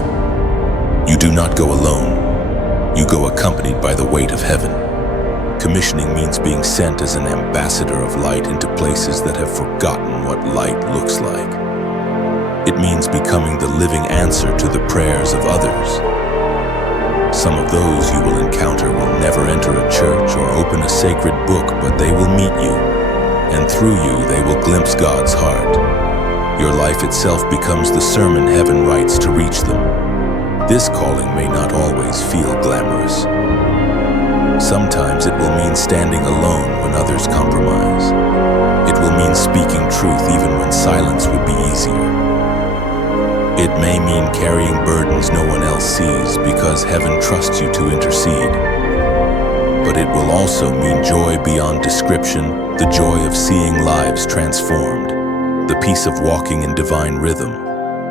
You do not go alone, you go accompanied by the weight of heaven. Commissioning means being sent as an ambassador of light into places that have forgotten what light looks like. It means becoming the living answer to the prayers of others. Some of those you will encounter will never enter a church or open a sacred book, but they will meet you, and through you they will glimpse God's heart. Your life itself becomes the sermon heaven writes to reach them. This calling may not always feel glamorous. Sometimes it will mean standing alone when others compromise. It will mean speaking truth even when silence would be easier. It may mean carrying burdens no one else sees because heaven trusts you to intercede. But it will also mean joy beyond description, the joy of seeing lives transformed, the peace of walking in divine rhythm,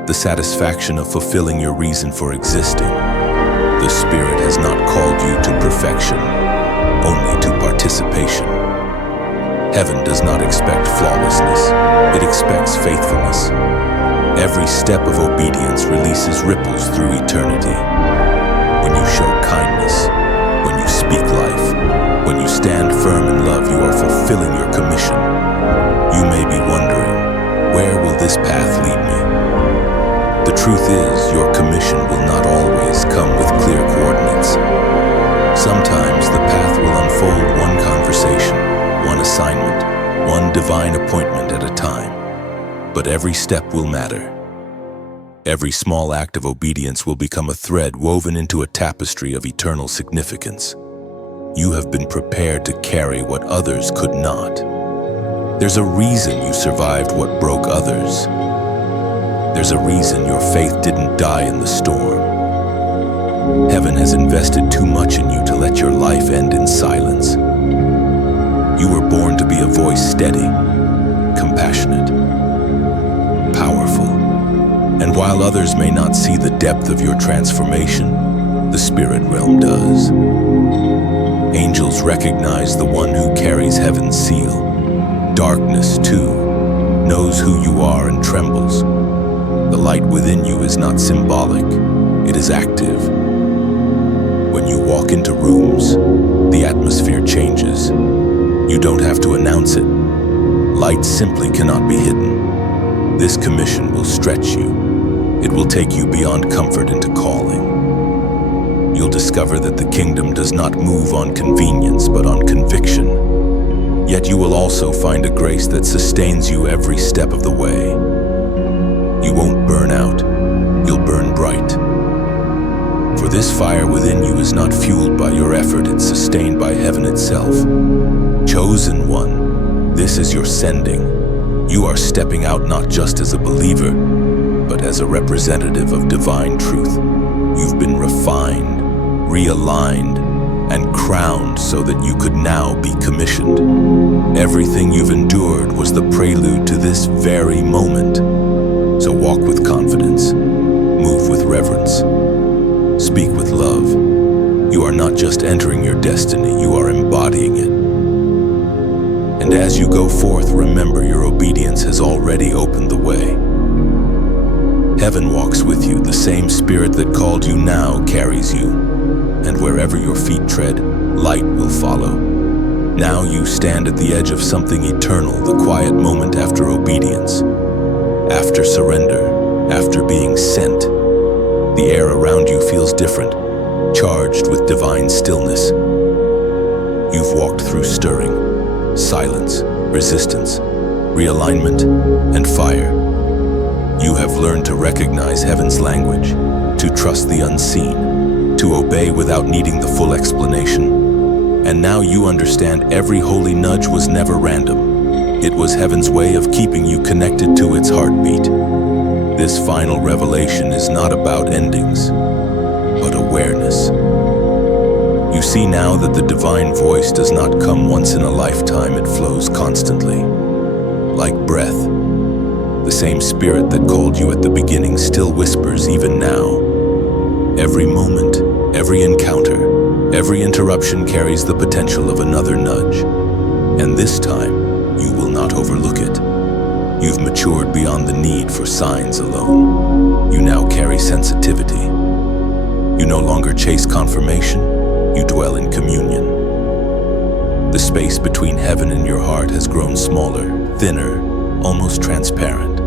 the satisfaction of fulfilling your reason for existing. The Spirit has not called you to perfection, only to participation. Heaven does not expect flawlessness, it expects faithfulness. Every step of obedience releases ripples through eternity. When you show kindness, when you speak life, when you stand firm in love, you are fulfilling your commission. You may be wondering, where will this path lead me? The truth is, your commission will not always come with clear coordinates. Sometimes the path will unfold one conversation, one assignment, one divine appointment at a time. But every step will matter. Every small act of obedience will become a thread woven into a tapestry of eternal significance. You have been prepared to carry what others could not. There's a reason you survived what broke others. There's a reason your faith didn't die in the storm. Heaven has invested too much in you to let your life end in silence. You were born to be a voice steady, compassionate, powerful. And while others may not see the depth of your transformation, the spirit realm does. Angels recognize the one who carries heaven's seal. Darkness, too, knows who you are and trembles. The light within you is not symbolic, it is active. When you walk into rooms, the atmosphere changes. You don't have to announce it. Light simply cannot be hidden. This commission will stretch you. It will take you beyond comfort into calling. You'll discover that the kingdom does not move on convenience, but on conviction. Yet you will also find a grace that sustains you every step of the way. You won't burn out, you'll burn bright. For this fire within you is not fueled by your effort, it's sustained by heaven itself. Chosen one, this is your sending. You are stepping out not just as a believer, but as a representative of divine truth. You've been refined, realigned, and crowned so that you could now be commissioned. Everything you've endured was the prelude to this very moment. So walk with confidence, move with reverence, speak with love. You are not just entering your destiny, you are embodying it. And as you go forth, remember your obedience has already opened the way. Heaven walks with you, the same spirit that called you now carries you. And wherever your feet tread, light will follow. Now you stand at the edge of something eternal, the quiet moment after obedience, after surrender, after being sent. The air around you feels different, charged with divine stillness. You've walked through stirring, silence, resistance, realignment, and fire. You have learned to recognize heaven's language, to trust the unseen, to obey without needing the full explanation. And now you understand every holy nudge was never random. It was heaven's way of keeping you connected to its heartbeat. This final revelation is not about endings, but awareness. You see now that the divine voice does not come once in a lifetime, it flows constantly. Like breath, the same spirit that called you at the beginning still whispers even now. Every moment, every encounter, every interruption carries the potential of another nudge. And this time, you will not overlook it. You've matured beyond the need for signs alone. You now carry sensitivity. You no longer chase confirmation, you dwell in communion. The space between heaven and your heart has grown smaller, thinner, almost transparent.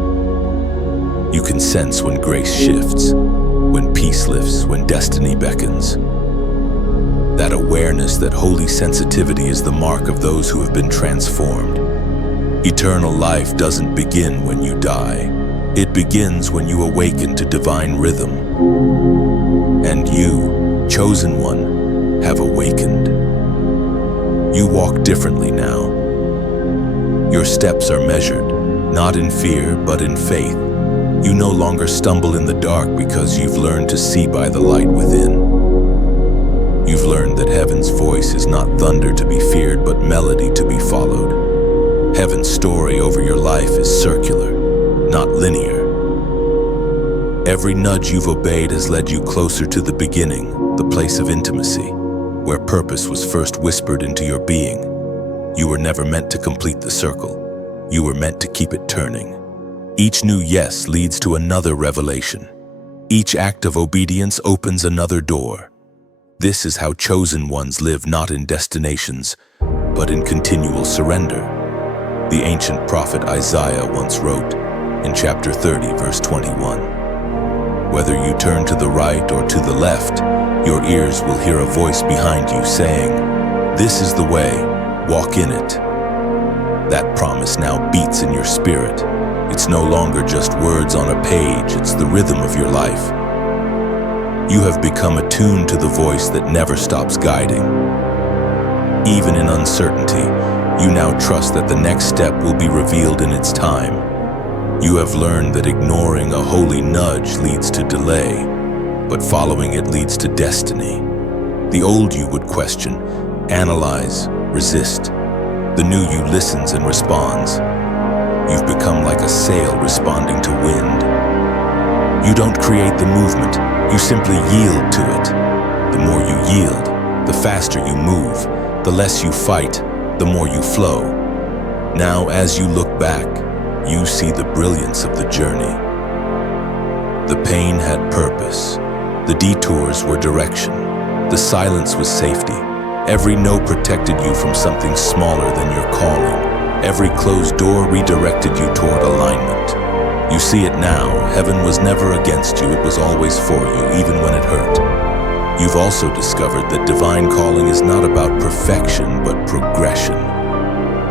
You can sense when grace shifts, when peace lifts, when destiny beckons. that awareness that holy sensitivity is the mark of those who have been transformed. Eternal life doesn't begin when you die. It begins when you awaken to divine rhythm. And you, chosen one, have awakened. You walk differently now. Your steps are measured, not in fear, but in faith. You no longer stumble in the dark because you've learned to see by the light within. You've learned that heaven's voice is not thunder to be feared, but melody to be followed. Heaven's story over your life is circular, not linear. Every nudge you've obeyed has led you closer to the beginning, the place of intimacy, where purpose was first whispered into your being. You were never meant to complete the circle. You were meant to keep it turning. Each new yes leads to another revelation. Each act of obedience opens another door. This is how chosen ones live, not in destinations, but in continual surrender. The ancient prophet Isaiah once wrote in chapter 30, verse 21, "Whether you turn to the right or to the left, your ears will hear a voice behind you saying, 'This is the way, walk in it.'" That promise now beats in your spirit. It's no longer just words on a page, it's the rhythm of your life. You have become attuned to the voice that never stops guiding. Even in uncertainty, you now trust that the next step will be revealed in its time. You have learned that ignoring a holy nudge leads to delay, but following it leads to destiny. The old you would question, analyze, resist. The new you listens and responds. You've become like a sail responding to wind. You don't create the movement, you simply yield to it. The more you yield, the faster you move. The less you fight, the more you flow. Now, as you look back, you see the brilliance of the journey. The pain had purpose. The detours were direction. The silence was safety. Every no protected you from something smaller than your calling. Every closed door redirected you toward alignment. You see it now. Heaven was never against you. It was always for you, even when it hurt. You've also discovered that divine calling is not about perfection, but progression.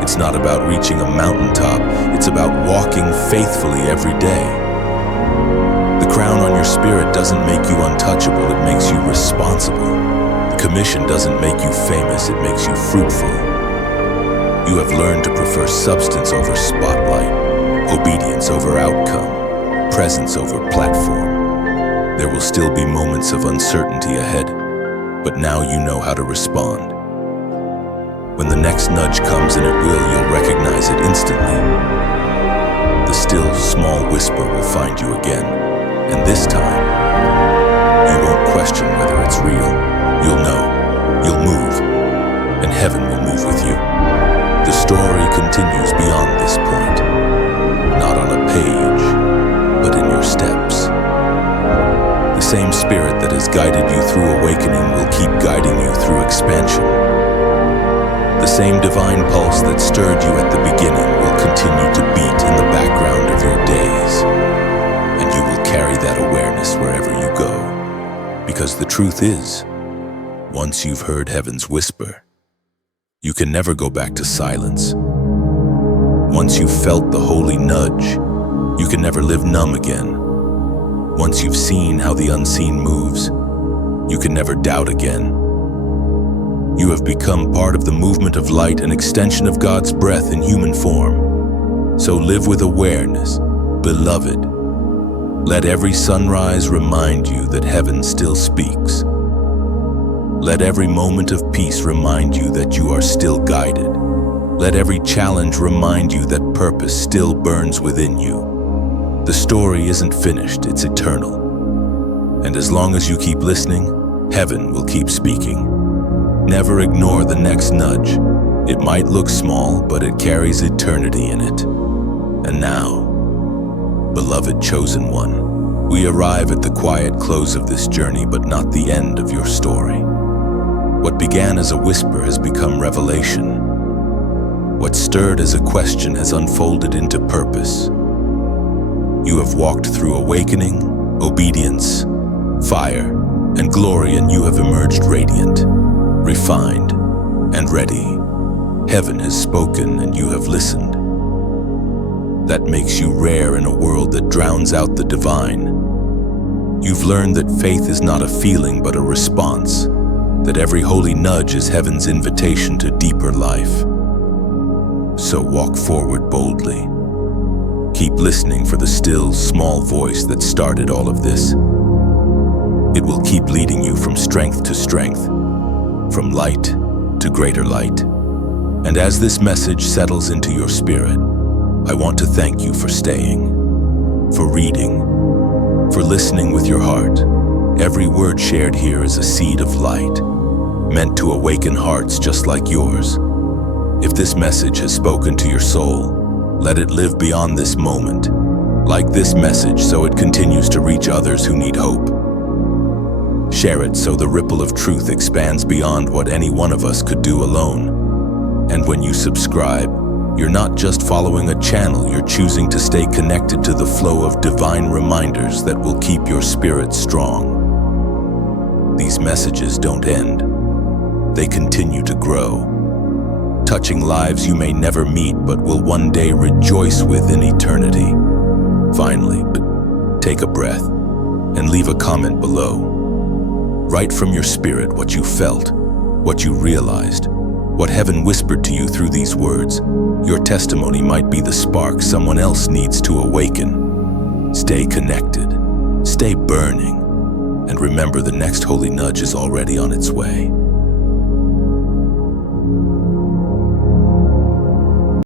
It's not about reaching a mountaintop. It's about walking faithfully every day. The crown on your spirit doesn't make you untouchable. It makes you responsible. The commission doesn't make you famous. It makes you fruitful. You have learned to prefer substance over spotlight, obedience over outcome, presence over platform. There will still be moments of uncertainty ahead, but now you know how to respond. When the next nudge comes, and it will, you'll recognize it instantly. The still, small whisper will find you again, and this time, you won't question whether it's real. You'll know, you'll move, and heaven will move with you. The story continues beyond this point, not on a page, but in your steps. The same spirit that has guided you through awakening will keep guiding you through expansion. The same divine pulse that stirred you at the beginning will continue to beat in the background of your days, and you will carry that awareness wherever you go. Because the truth is, once you've heard heaven's whisper, you can never go back to silence. Once you've felt the holy nudge, you can never live numb again. Once you've seen how the unseen moves, you can never doubt again. You have become part of the movement of light, an extension of God's breath in human form. So live with awareness, beloved. Let every sunrise remind you that heaven still speaks. Let every moment of peace remind you that you are still guided. Let every challenge remind you that purpose still burns within you. The story isn't finished, it's eternal. And as long as you keep listening, heaven will keep speaking. Never ignore the next nudge. It might look small, but it carries eternity in it. And now, beloved chosen one, we arrive at the quiet close of this journey, but not the end of your story. What began as a whisper has become revelation. What stirred as a question has unfolded into purpose. You have walked through awakening, obedience, fire, and glory, and you have emerged radiant. refined, and ready. Heaven has spoken and you have listened. That makes you rare in a world that drowns out the divine. You've learned that faith is not a feeling but a response, that every holy nudge is heaven's invitation to deeper life. So walk forward boldly. Keep listening for the still, small voice that started all of this. It will keep leading you from strength to strength, from light to greater light. And as this message settles into your spirit, I want to thank you for staying, for reading, for listening with your heart. Every word shared here is a seed of light, meant to awaken hearts just like yours. If this message has spoken to your soul, let it live beyond this moment, like this message so it continues to reach others who need hope. Share it so the ripple of truth expands beyond what any one of us could do alone. And when you subscribe, you're not just following a channel, you're choosing to stay connected to the flow of divine reminders that will keep your spirit strong. These messages don't end. They continue to grow, touching lives you may never meet but will one day rejoice with in eternity. Finally, take a breath and leave a comment below. Write from your spirit what you felt, what you realized, what heaven whispered to you through these words. Your testimony might be the spark someone else needs to awaken. Stay connected, stay burning, and remember the next holy nudge is already on its way.